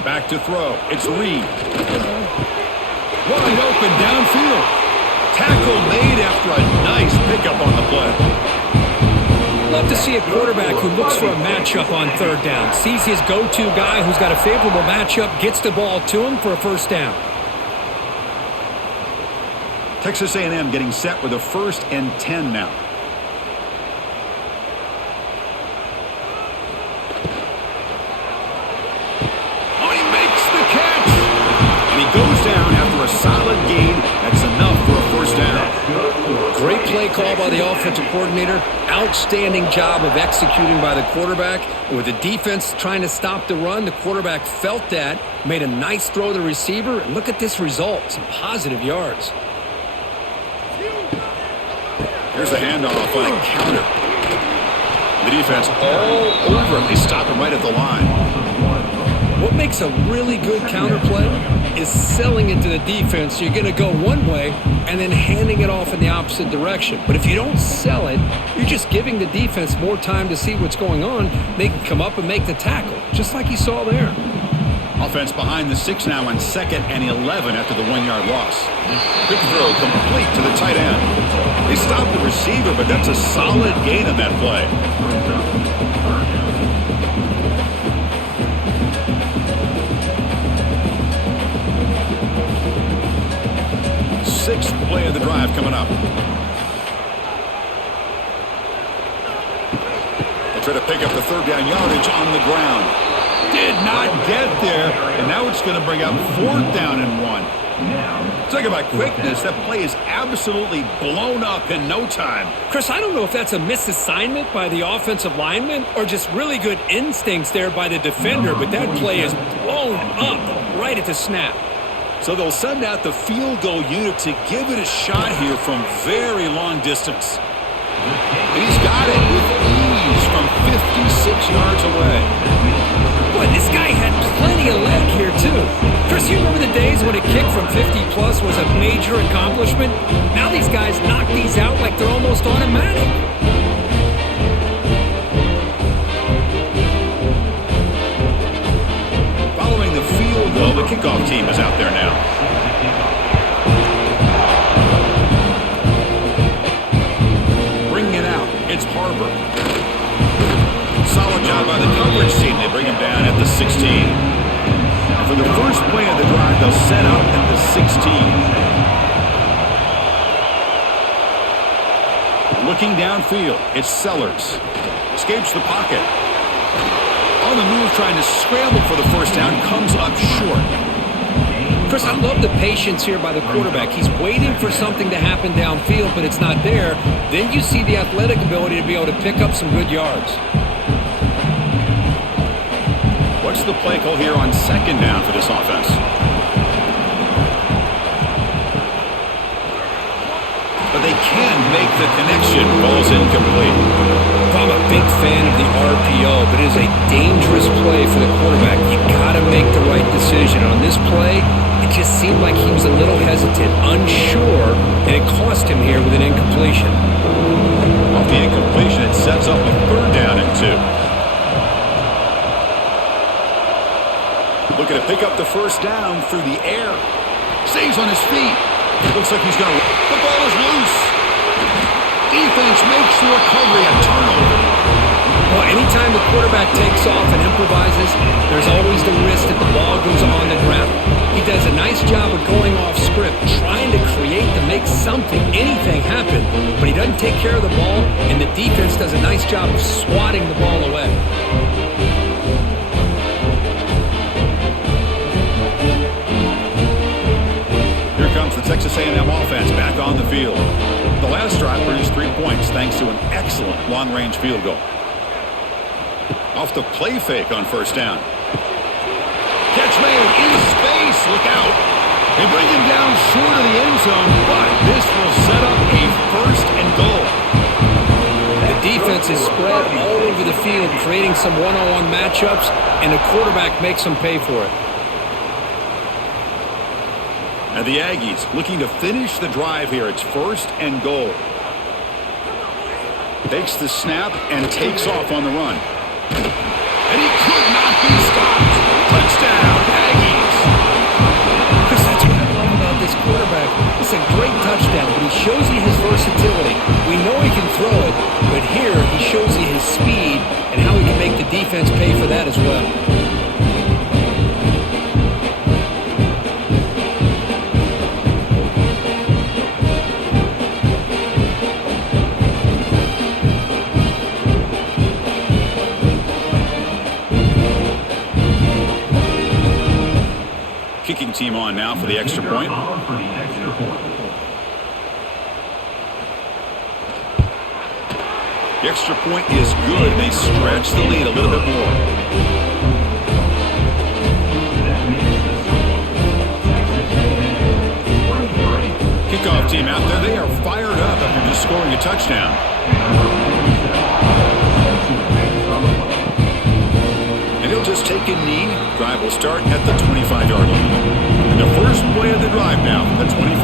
Back to throw. It's Reed. Wide open downfield. Tackle made after a nice pickup on the play. Love to see a quarterback who looks for a matchup on 3rd down. Sees his go-to guy who's got a favorable matchup, gets the ball to him for a 1st down. Texas A&M getting set with a 1st and 10 now. Goes down after a solid gain. That's enough for a 1st down. Great play call by the offensive coordinator. Outstanding job of executing by the quarterback. And with the defense trying to stop the run, the quarterback felt that, made a nice throw to the receiver. And look at this result. Some positive yards. Here's the handoff on a counter. The defense all over him. They stop him right at the line. What makes a really good counter play is selling it to the defense. You're going to go one way and then handing it off in the opposite direction. But if you don't sell it, you're just giving the defense more time to see what's going on. They can come up and make the tackle, just like you saw there. Offense behind the 6 now on 2nd and 11 after the 1-yard loss. Quick throw complete to the tight end. They stopped the receiver, but that's a solid gain on that play. Sixth play of the drive coming up. They try to pick up the 3rd down yardage on the ground. Did not get there, and now it's going to bring up 4th down and 1. Talk about quickness. That play is absolutely blown up in no time. Chris, I don't know if that's a misassignment by the offensive lineman or just really good instincts there by the defender, but that play is blown up right at the snap. So they'll send out the field goal unit to give it a shot here from very long distance. And he's got it with ease from 56 yards away. Boy, this guy had plenty of leg here, too. Chris, you remember the days when a kick from 50-plus was a major accomplishment? Now these guys knock these out like they're almost automatic. Following the field goal, the kickoff team is out there now. Bringing it out, it's Harbor. Solid job by the coverage team. They bring him down at the 16. And for the first play of the drive, they'll set up at the 16. Looking downfield, it's Sellers. Escapes the pocket. On the move, trying to scramble for the first down, comes up short. Chris, I love the patience here by the quarterback. He's waiting for something to happen downfield, but it's not there. Then you see the athletic ability to be able to pick up some good yards. What's the play call here on 2nd down for this offense? But they can make the connection. Ball's incomplete. I'm a big fan of the RPO, but it is a dangerous play for the quarterback. You got to make the right decision. On this play, it just seemed like he was a little hesitant, unsure, and it cost him here with an incompletion. Off the incompletion, it sets up a 3rd down and 2. Looking to pick up the first down through the air. Stays on his feet. Looks like he's going to... The ball is loose. Defense makes the recovery a turnover. Well, anytime the quarterback takes off and improvises, there's always the risk that the ball goes on the ground. He does a nice job of going off script, trying to create to make something, anything happen, but he doesn't take care of the ball, and the defense does a nice job of swatting the ball away. Here comes the Texas A&M offense back on the field. The last drive produced 3 points thanks to an excellent long-range field goal. Off the play fake on first down. Catch made in space. Look out. They bring him down short of the end zone, but this will set up a 1st and goal. The defense is spread all over the field, creating some one-on-one matchups, and the quarterback makes them pay for it. And the Aggies looking to finish the drive here. It's 1st and goal. Takes the snap and takes off on the run. And he could not be stopped. Touchdown, Aggies. Chris, that's what I love about this quarterback. It's a great touchdown, but he shows you his versatility. We know he can throw it, but here he shows you his speed and how he can make the defense pay for that as well. Kicking team on now for the extra point. The extra point is good. They stretch the lead a little bit more. Kickoff team out there. They are fired up after just scoring a touchdown. And he'll just take a knee. Drive will start at the 25-yard line. And the first play of the drive now from the 25.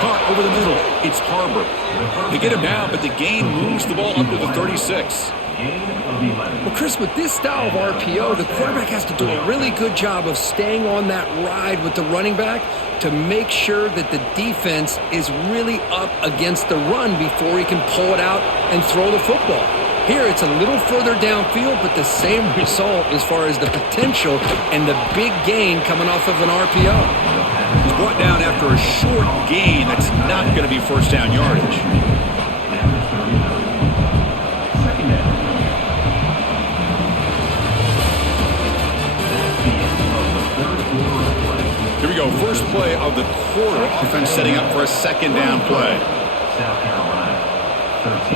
Caught over the middle. It's Harbor. They get him down, but the gain moves the ball up to the 36. Well, Chris, with this style of RPO, the quarterback has to do a really good job of staying on that ride with the running back to make sure that the defense is really up against the run before he can pull it out and throw the football. Here, it's a little further downfield, but the same result as far as the potential and the big gain coming off of an RPO. He's brought down after a short gain that's not going to be first down yardage. Here we go, first play of the quarter. Offense setting up for a second down play.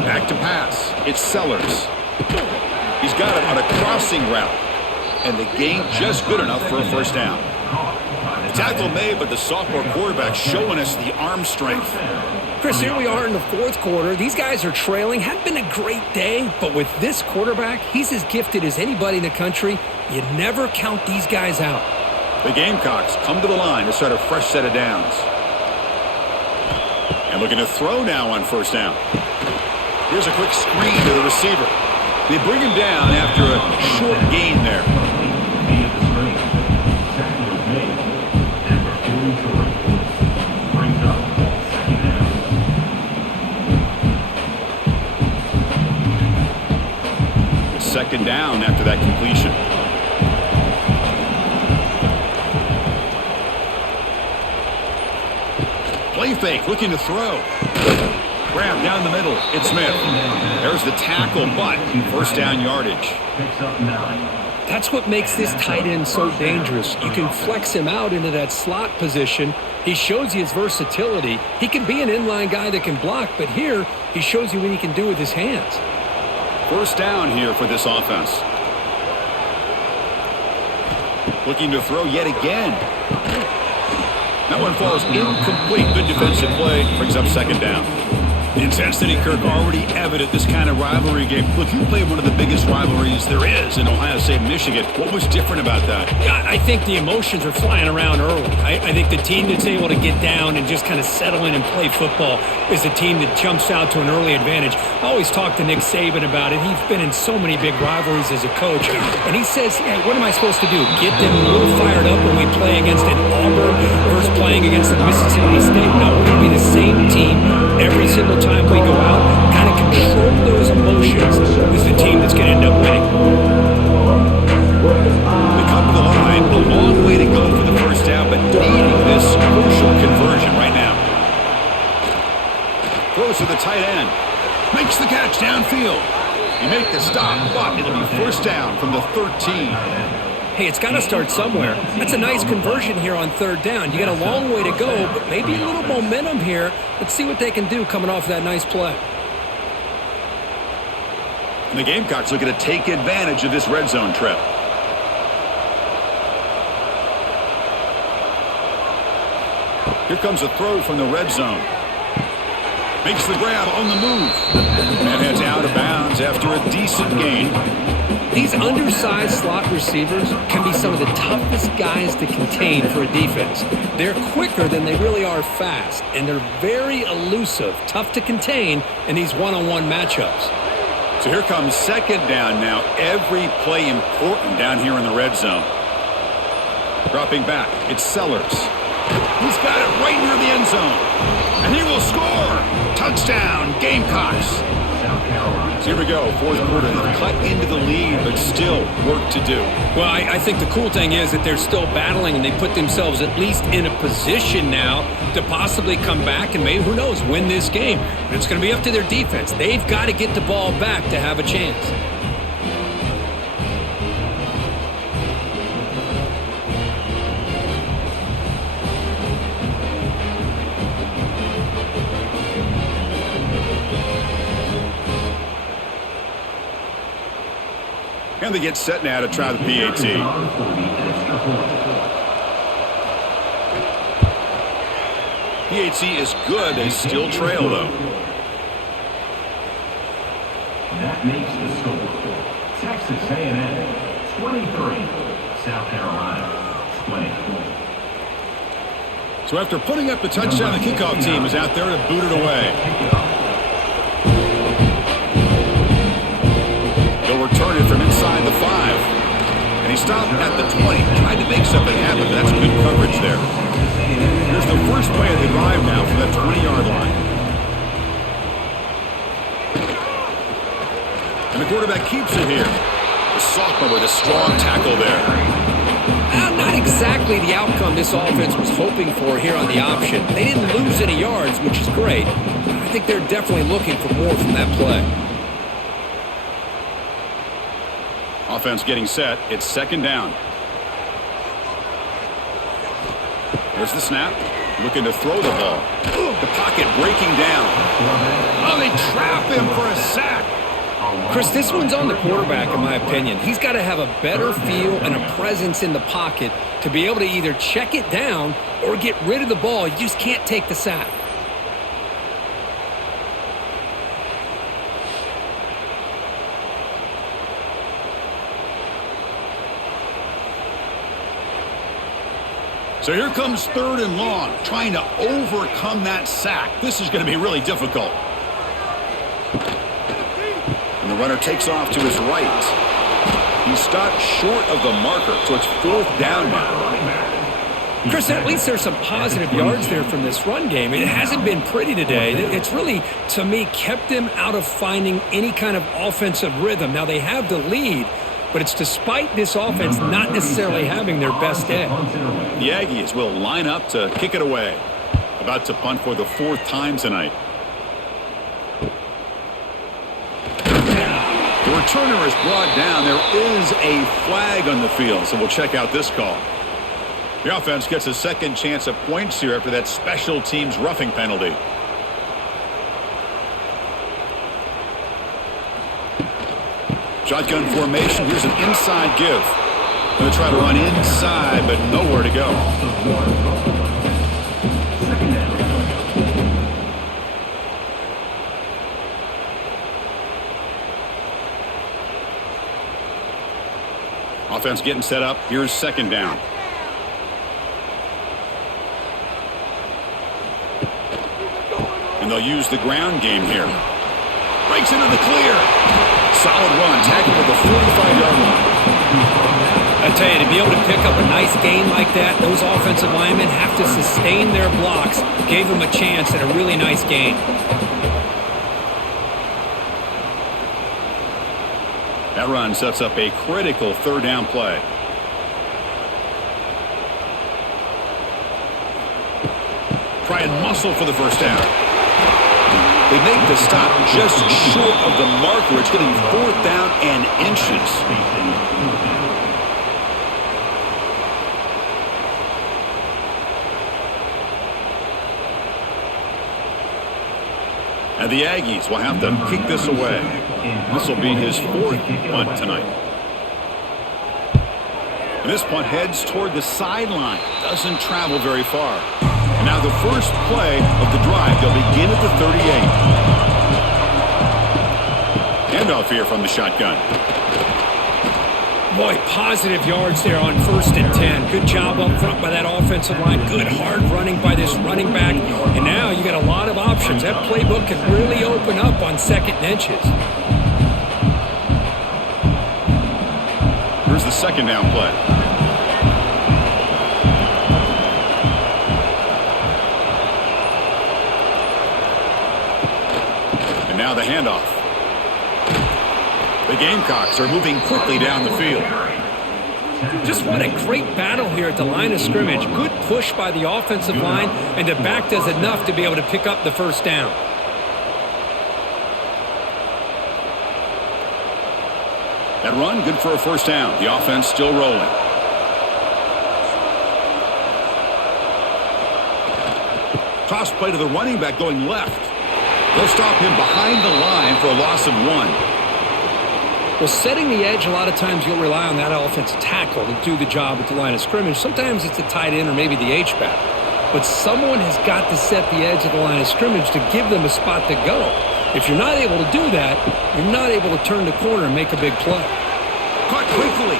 Back to pass. It's Sellers. He's got it on a crossing route. And the gain just good enough for a first down. The tackle made, but the sophomore quarterback showing us the arm strength. Chris, here we are in the fourth quarter. These guys are trailing. Hadn't been a great day, but with this quarterback, he's as gifted as anybody in the country. You never count these guys out. The Gamecocks come to the line to start a fresh set of downs. And looking to throw now on first down. Here's a quick screen to the receiver. They bring him down after a short gain there. It's second down after that completion. Play fake, looking to throw. Grab down the middle. It's Smith. There's the tackle, but first down yardage. That's what makes this tight end so dangerous. You can flex him out into that slot position. He shows you his versatility. He can be an inline guy that can block, but here he shows you what he can do with his hands. First down here for this offense. Looking to throw yet again. That one falls incomplete. Good defensive play. Brings up second down. The intensity, Kirk, already evident this kind of rivalry game. Look, you played one of the biggest rivalries there is in Ohio State, Michigan. What was different about that? Yeah, I think the emotions are flying around early. I think the team that's able to get down and just kind of settle in and play football is the team that jumps out to an early advantage. I always talk to Nick Saban about it. He's been in so many big rivalries as a coach. And he says, yeah, what am I supposed to do? Get them a little fired up when we play against an Auburn versus playing against a Mississippi State? No, we're going to be the same team every single time we go out. Kind of control those emotions is the team that's going to end up winning. They come to the line, a long way to go for the first down, but needing this crucial conversion right now. Throws to the tight end. Makes the catch downfield. You make the stop, but it'll be first down from the 13. Hey, it's got to start somewhere. That's a nice conversion here on third down. You got a long way to go, but maybe a little momentum here. Let's see what they can do coming off that nice play. And the Gamecocks looking to take advantage of this red zone trip. Here comes a throw from the red zone. Makes the grab on the move. And heads out of bounds after a decent gain. These undersized slot receivers can be some of the toughest guys to contain for a defense. They're quicker than they really are fast, and they're very elusive, tough to contain in these one-on-one matchups. So here comes second down now. Every play important down here in the red zone. Dropping back, it's Sellers. He's got it right near the end zone. And he will score. Touchdown, Gamecocks. So here we go, fourth quarter. They've cut into the lead, but still work to do. Well, I think the cool thing is that they're still battling, and they put themselves at least in a position now to possibly come back and maybe, who knows, win this game. But it's going to be up to their defense. They've got to get the ball back to have a chance. And they get set now to try the PAT. PAT is good. They still trail, though. That makes the score. Texas A&M 23, South Carolina, 20. So after putting up the touchdown, the kickoff team is out there to boot it away. He'll return it from inside the 5. And he stopped at the 20. Tried to make something happen, but that's good coverage there. Here's the first play of the drive now from that 20-yard line. And the quarterback keeps it here. The sophomore with a strong tackle there. Not exactly the outcome this offense was hoping for here on the option. They didn't lose any yards, which is great. I think they're definitely looking for more from that play. Offense getting set. It's second down. There's the snap. Looking to throw the ball. The pocket breaking down. Oh, they trap him for a sack. Chris, this one's on the quarterback, in my opinion. He's got to have a better feel and a presence in the pocket to be able to either check it down or get rid of the ball. You just can't take the sack. So here comes third and long, trying to overcome that sack. This is going to be really difficult. And the runner takes off to his right. He stopped short of the marker, so it's fourth down now. Chris, at least there's some positive yards there from this run game. It hasn't been pretty today. It's really, to me, kept them out of finding any kind of offensive rhythm. Now, they have the lead, but it's despite this offense not necessarily having their best day. The Aggies will line up to kick it away. About to punt for the 4th time tonight. The returner is brought down. There is a flag on the field, so we'll check out this call. The offense gets a second chance at points here after that special teams roughing penalty. Shotgun formation. Here's an inside give. Going to try to run inside, but nowhere to go. Offense getting set up. Here's second down. And they'll use the ground game here. Breaks into the clear. Solid run. Tackled at the 45-yard line. I tell you, to be able to pick up a nice gain like that, those offensive linemen have to sustain their blocks. Gave them a chance at a really nice gain. That run sets up a critical third down play. Try and muscle for the first down. They make the stop just short of the marker. It's getting 4th down and inches. And the Aggies will have to kick this away. This will be his 4th punt tonight. And this punt heads toward the sideline. Doesn't travel very far. And now the first play of the drive. They'll begin at the 38. Handoff here from the shotgun. Boy, positive yards there on 1st and 10. Good job up front by that offensive line. Good hard running by this running back. And now you got a lot of options. That playbook can really open up on 2nd and inches. Here's the second down play. And now the handoff. The Gamecocks are moving quickly down the field. Just what a great battle here at the line of scrimmage. Good push by the offensive line, and the back does enough to be able to pick up the first down. That run, good for a first down. The offense still rolling. Toss play to the running back going left. They'll stop him behind the line for a loss of 1. Well, setting the edge, a lot of times you'll rely on that offensive tackle to do the job at the line of scrimmage. Sometimes it's the tight end or maybe the H-back. But someone has got to set the edge of the line of scrimmage to give them a spot to go. If you're not able to do that, you're not able to turn the corner and make a big play. Caught quickly.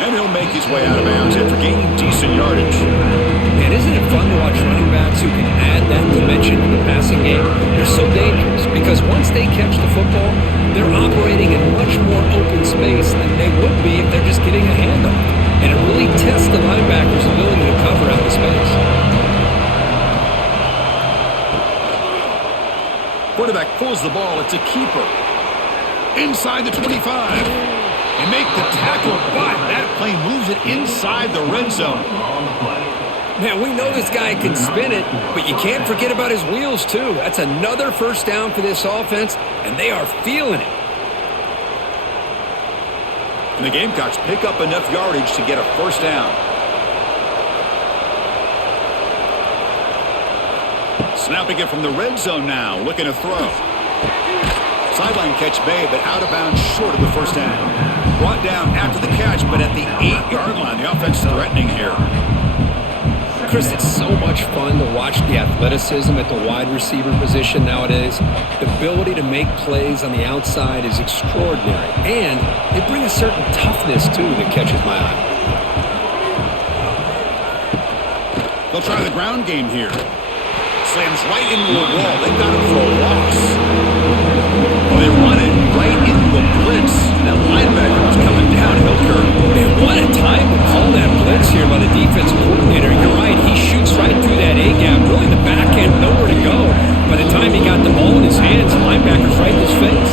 And he'll make his way out of bounds after gaining decent yardage. Man, isn't it fun to watch running backs who can add that dimension to the passing game? They're so dangerous because once they catch the football, they're operating in much more open space than they would be if they're just getting a handoff. And it really tests the linebacker's ability to cover out the space. Quarterback pulls the ball. It's a keeper. Inside the 25. And make the tackle, but that play moves it inside the red zone. Man, we know this guy can spin it, but you can't forget about his wheels, too. That's another first down for this offense, and they are feeling it. And the Gamecocks pick up enough yardage to get a first down. Snapping it from the red zone now, looking to throw. Sideline catch made, but out of bounds short of the first down. Brought down after the catch, but at the 8-yard line. The offense threatening here. Chris, it's so much fun to watch the athleticism at the wide receiver position nowadays. The ability to make plays on the outside is extraordinary. And they bring a certain toughness, too, that catches my eye. They'll try the ground game here. Slams right into a wall. They've got him for a loss. Well, they run it right into a blitz. That linebacker was coming downhill curve. Man, what a time to call that blitz here by the defensive coordinator. You're right, he shoots right through that A-gap. Really the back end, nowhere to go. By the time he got the ball in his hands, the linebacker's right in his face.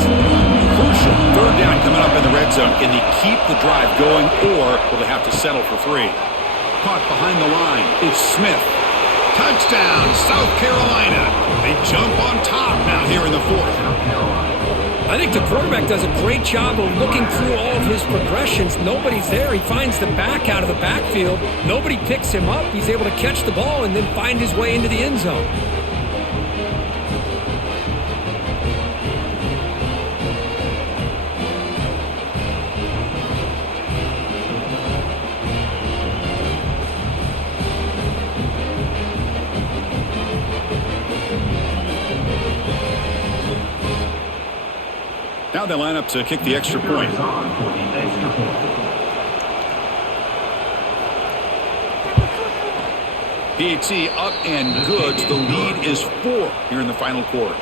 Crucial third down coming up in the red zone. Can they keep the drive going, or will they have to settle for 3? Caught behind the line. It's Smith. Touchdown, South Carolina. They jump on top now here in the 4th. I think the quarterback does a great job of looking through all of his progressions. Nobody's there. He finds the back out of the backfield. Nobody picks him up. He's able to catch the ball and then find his way into the end zone. Now they line up to kick the extra point. PAT up and good. The lead is 4 here in the final quarter.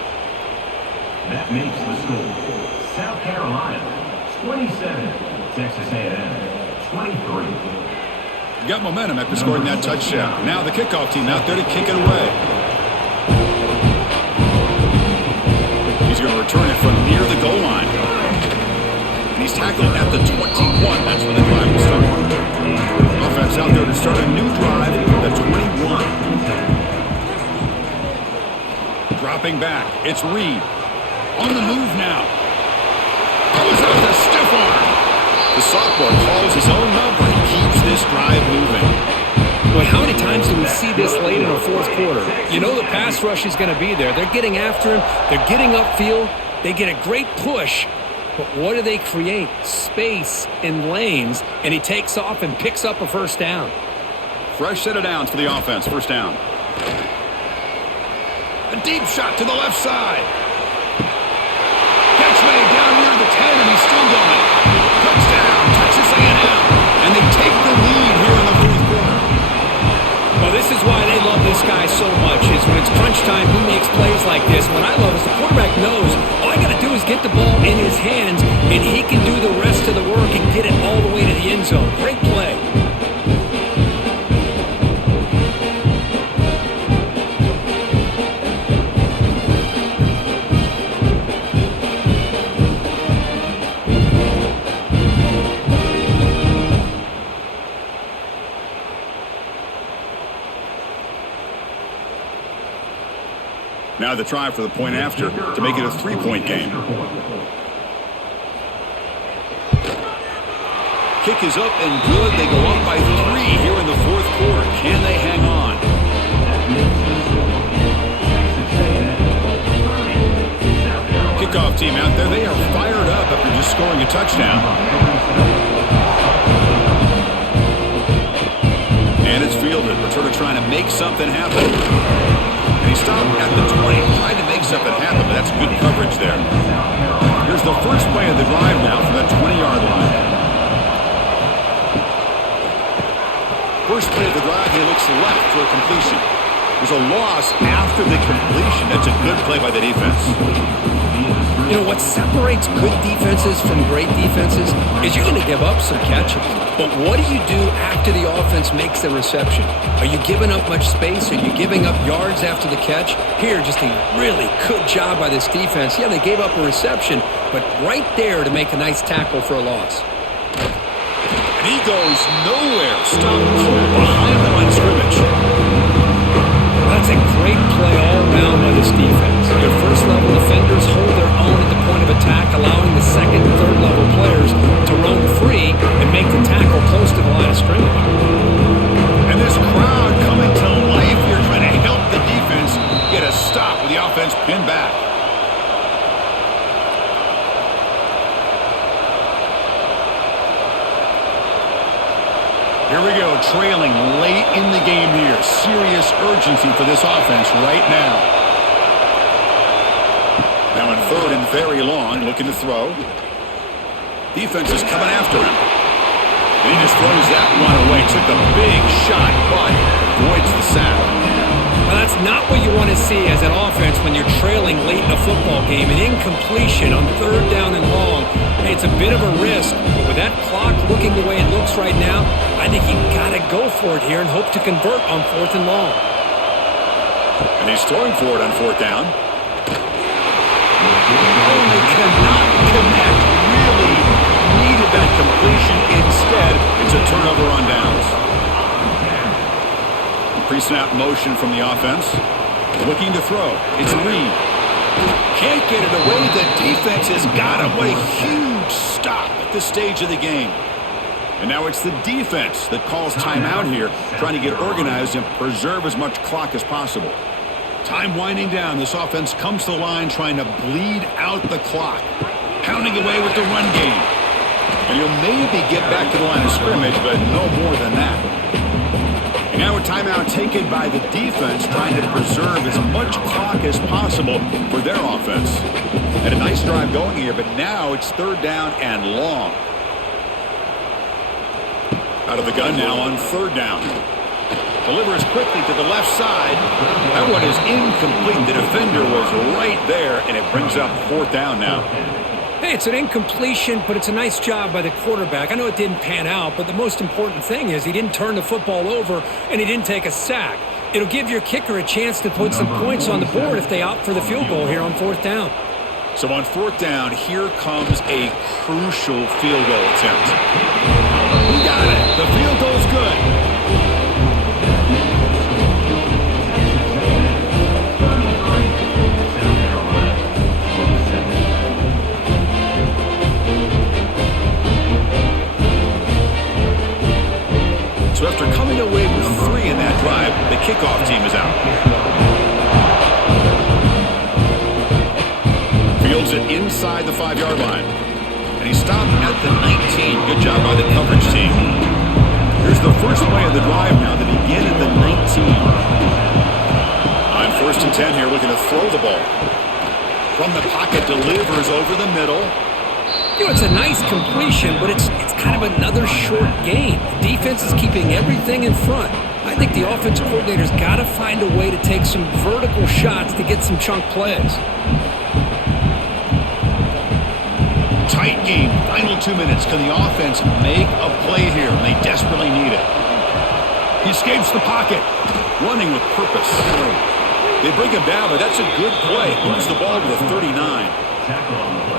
That makes the score South Carolina 27, Texas A&M 23. Got momentum after scoring that touchdown. Now the kickoff team out there to kick it away. He's going to return it from near the goal line. And he's tackled at the 21. That's when the drive will start. Offense out there to start a new drive at the 21. Dropping back. It's Reed. On the move now. Goes out the stiff arm. The sophomore calls his own number and keeps this drive moving. Boy, how many times do we see this late in a 4th quarter? You know the pass rush is going to be there. They're getting after him. They're getting upfield. They get a great push. But what do they create? Space in lanes. And he takes off and picks up a first down. Fresh set of downs for the offense. First down. A deep shot to the left side. Catch made down near the 10, and he's still going. Touchdown, Texas A&M. And they take the lead here in the 4th quarter. Well, this is why they love this guy so much, is when it's crunch time, he makes plays like this. What I love is the quarterback knows all I got to do is get the ball in his hands, and he can do the rest of the work and get it all the way to the end zone. Great play. Now the try for the point after to make it a 3-point game. Kick is up and good. They go up by 3 here in the 4th quarter. Can they hang on? Kickoff team out there. They are fired up after just scoring a touchdown. And it's fielded. Returner trying to make something happen. And he stopped at the 20, trying to make something happen, but that's good coverage there. Here's the first play of the drive now from that 20-yard line. First play of the drive, he looks left for a completion. There's a loss after the completion. That's a good play by the defense. You know, what separates good defenses from great defenses is you're going to give up some catches. But what do you do after the offense makes the reception? Are you giving up much space? Are you giving up yards after the catch? Here, just a really good job by this defense. Yeah, they gave up a reception, but right there to make a nice tackle for a loss. And he goes nowhere. Stop cold behind the line of scrimmage. That's a great play all around by this defense. Their first-level defenders hold their own at the point of attack, allowing the second and third-level players to roam free and make the tackle close to the line of scrimmage. And this crowd coming to life here, trying to help the defense get a stop with the offense pinned back. Here we go, trailing late in the game here. Serious urgency for this offense right now. Now in third and very long, looking to throw. Defense is coming after him. And he just throws that one away. Took a big shot, but avoids the sack. Well, that's not what you want to see as an offense when you're trailing late in a football game. An incompletion on third down and long. Hey, it's a bit of a risk, but with that clock looking the way it looks right now, I think you've got to go for it here and hope to convert on fourth and long. And he's throwing for it on fourth down. Oh, they cannot connect. Really needed that completion. Instead, it's a turnover on downs. Pre-snap motion from the offense. Looking to throw. It's Reed. Can't get it away. The defense has got him. What a huge stop at this stage of the game. And now it's the defense that calls timeout here, trying to get organized and preserve as much clock as possible. Time winding down. This offense comes to the line trying to bleed out the clock. Pounding away with the run game. And you'll maybe get back to the line of scrimmage, but no more than that. And now a timeout taken by the defense, trying to preserve as much clock as possible for their offense. Had a nice drive going here, but now it's third down and long. Out of the gun now on third down. Delivers quickly to the left side. That one is incomplete. The defender was right there, and it brings up fourth down now. Hey, it's an incompletion, but it's a nice job by the quarterback. I know it didn't pan out, but the most important thing is he didn't turn the football over and he didn't take a sack. It'll give your kicker a chance to put some points on the board if they opt for the field goal here on fourth down. So on fourth down, here comes a crucial field goal attempt. He got it. The field goal's good. So after coming away with 3 in that drive, the kickoff team is out. Fields it inside the 5-yard line. And he stopped at the 19. Good job by the coverage team. Here's the first play of the drive now. They begin at the 19. On first and 10 here, looking to throw the ball. From the pocket, delivers over the middle. You know, it's a nice completion, but it's kind of another short game. The defense is keeping everything in front. I think the offensive coordinator's got to find a way to take some vertical shots to get some chunk plays. Tight game. Final 2 minutes. Can the offense make a play here? They desperately need it. He escapes the pocket. Running with purpose. They bring him down, but that's a good play. Moves the ball to the 39.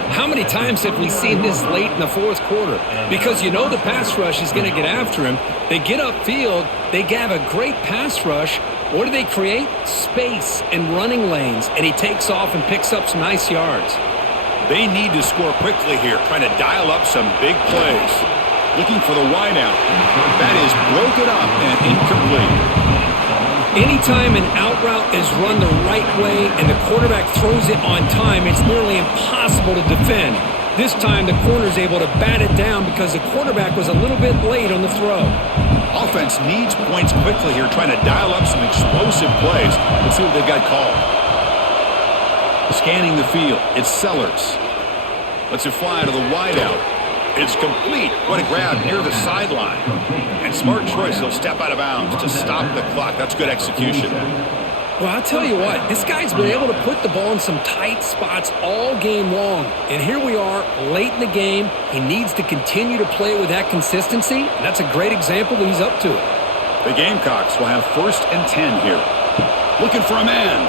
How many times have we seen this late in the fourth quarter? Because you know the pass rush is going to get after him. They get upfield. They have a great pass rush. What do they create? Space and running lanes. And he takes off and picks up some nice yards. They need to score quickly here, trying to dial up some big plays. Looking for the wideout. That is broken up and incomplete. Anytime an out route is run the right way and the quarterback throws it on time, it's nearly impossible to defend. This time the corner's able to bat it down because the quarterback was a little bit late on the throw. Offense needs points quickly here, trying to dial up some explosive plays. Let's see what they've got called. Scanning the field, it's Sellers. Lets it fly to the wideout. It's complete. What a grab near the sideline. And smart choice. He'll step out of bounds to stop the clock. That's good execution. Well, I'll tell you what, this guy's been able to put the ball in some tight spots all game long. And here we are, late in the game. He needs to continue to play with that consistency. And that's a great example that he's up to it. The Gamecocks will have 1st and 10 here. Looking for a man.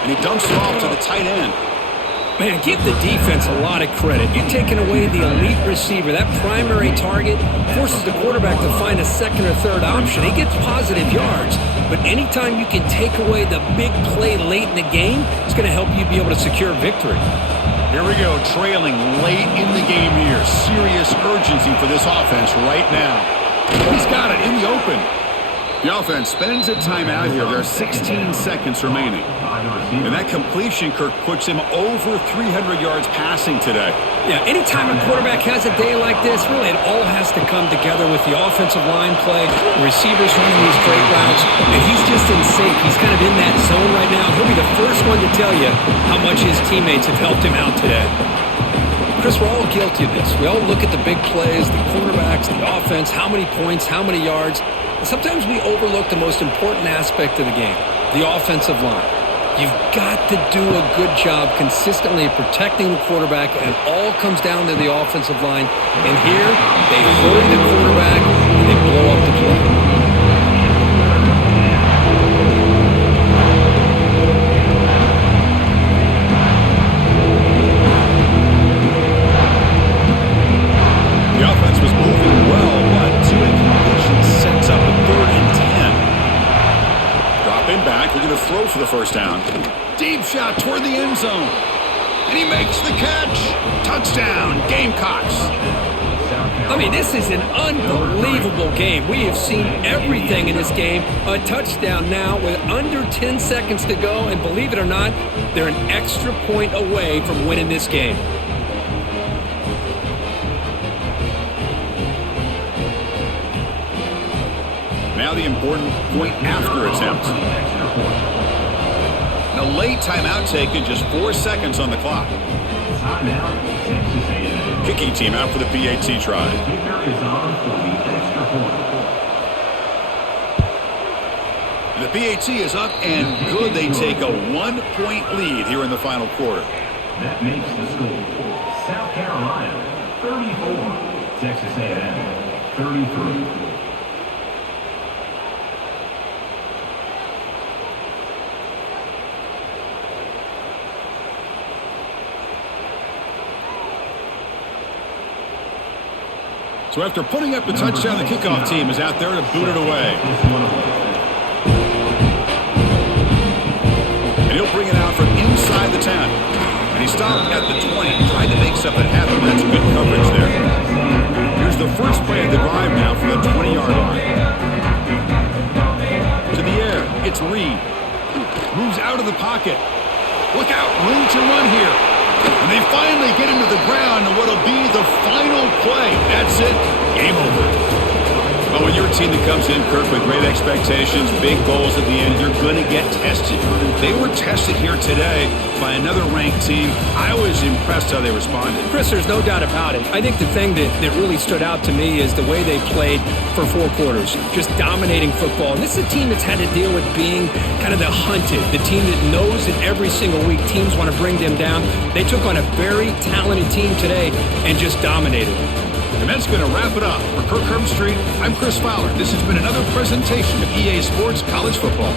And he dumps it off to the tight end. Man, give the defense a lot of credit. You're taking away the elite receiver. That primary target forces the quarterback to find a second or third option. He gets positive yards. But anytime you can take away the big play late in the game, it's going to help you be able to secure victory. Here we go, trailing late in the game here. Serious urgency for this offense right now. He's got it in the open. The offense spends a timeout here. There are 16 seconds remaining. And that completion, Kirk, puts him over 300 yards passing today. Yeah, anytime a quarterback has a day like this, really it all has to come together with the offensive line play, the receivers running these great routes, and he's just in sync. He's kind of in that zone right now. He'll be the first one to tell you how much his teammates have helped him out today. Chris, we're all guilty of this. We all look at the big plays, the quarterbacks, the offense, how many points, how many yards. And sometimes we overlook the most important aspect of the game, the offensive line. You've got to do a good job consistently protecting the quarterback, and it all comes down to the offensive line. And here, they hurry the quarterback, and they blow up the play. The offense was moving well, but two incompletions sets up a 3rd and 10. Dropping back, we're going to throw for the first down. Deep shot toward the end zone. And he makes the catch. Touchdown, Gamecocks. I mean, this is an unbelievable game. We have seen everything in this game. A touchdown now with under 10 seconds to go, and believe it or not, they're an extra point away from winning this game. Now the important point after attempt. And a late timeout taken, just 4 seconds on the clock. Kicking team out for the PAT try. The PAT is up and good. They take a 1-point lead here in the final quarter. That makes the score South Carolina 34, Texas A&M 33. So after putting up the touchdown, the kickoff team is out there to boot it away. And he'll bring it out from inside the 10. And he stopped at the 20, tried to make something happen. That's good coverage there. Here's the first play of the drive now from the 20-yard line. To the air, it's Reed. Moves out of the pocket. Look out, room to run here. And they finally get him to the ground in what'll be the final play. That's it. Game over. Well, when you're a team that comes in, Kirk, with great expectations, big goals at the end, you're going to get tested. They were tested here today by another ranked team. I was impressed how they responded. Chris, there's no doubt about it. I think the thing that really stood out to me is the way they played for 4 quarters, just dominating football. And this is a team that's had to deal with being kind of the hunted, the team that knows that every single week teams want to bring them down. They took on a very talented team today and just dominated them. And that's going to wrap it up. For Kirk Herbstreit, I'm Chris Fowler. This has been another presentation of EA Sports College Football.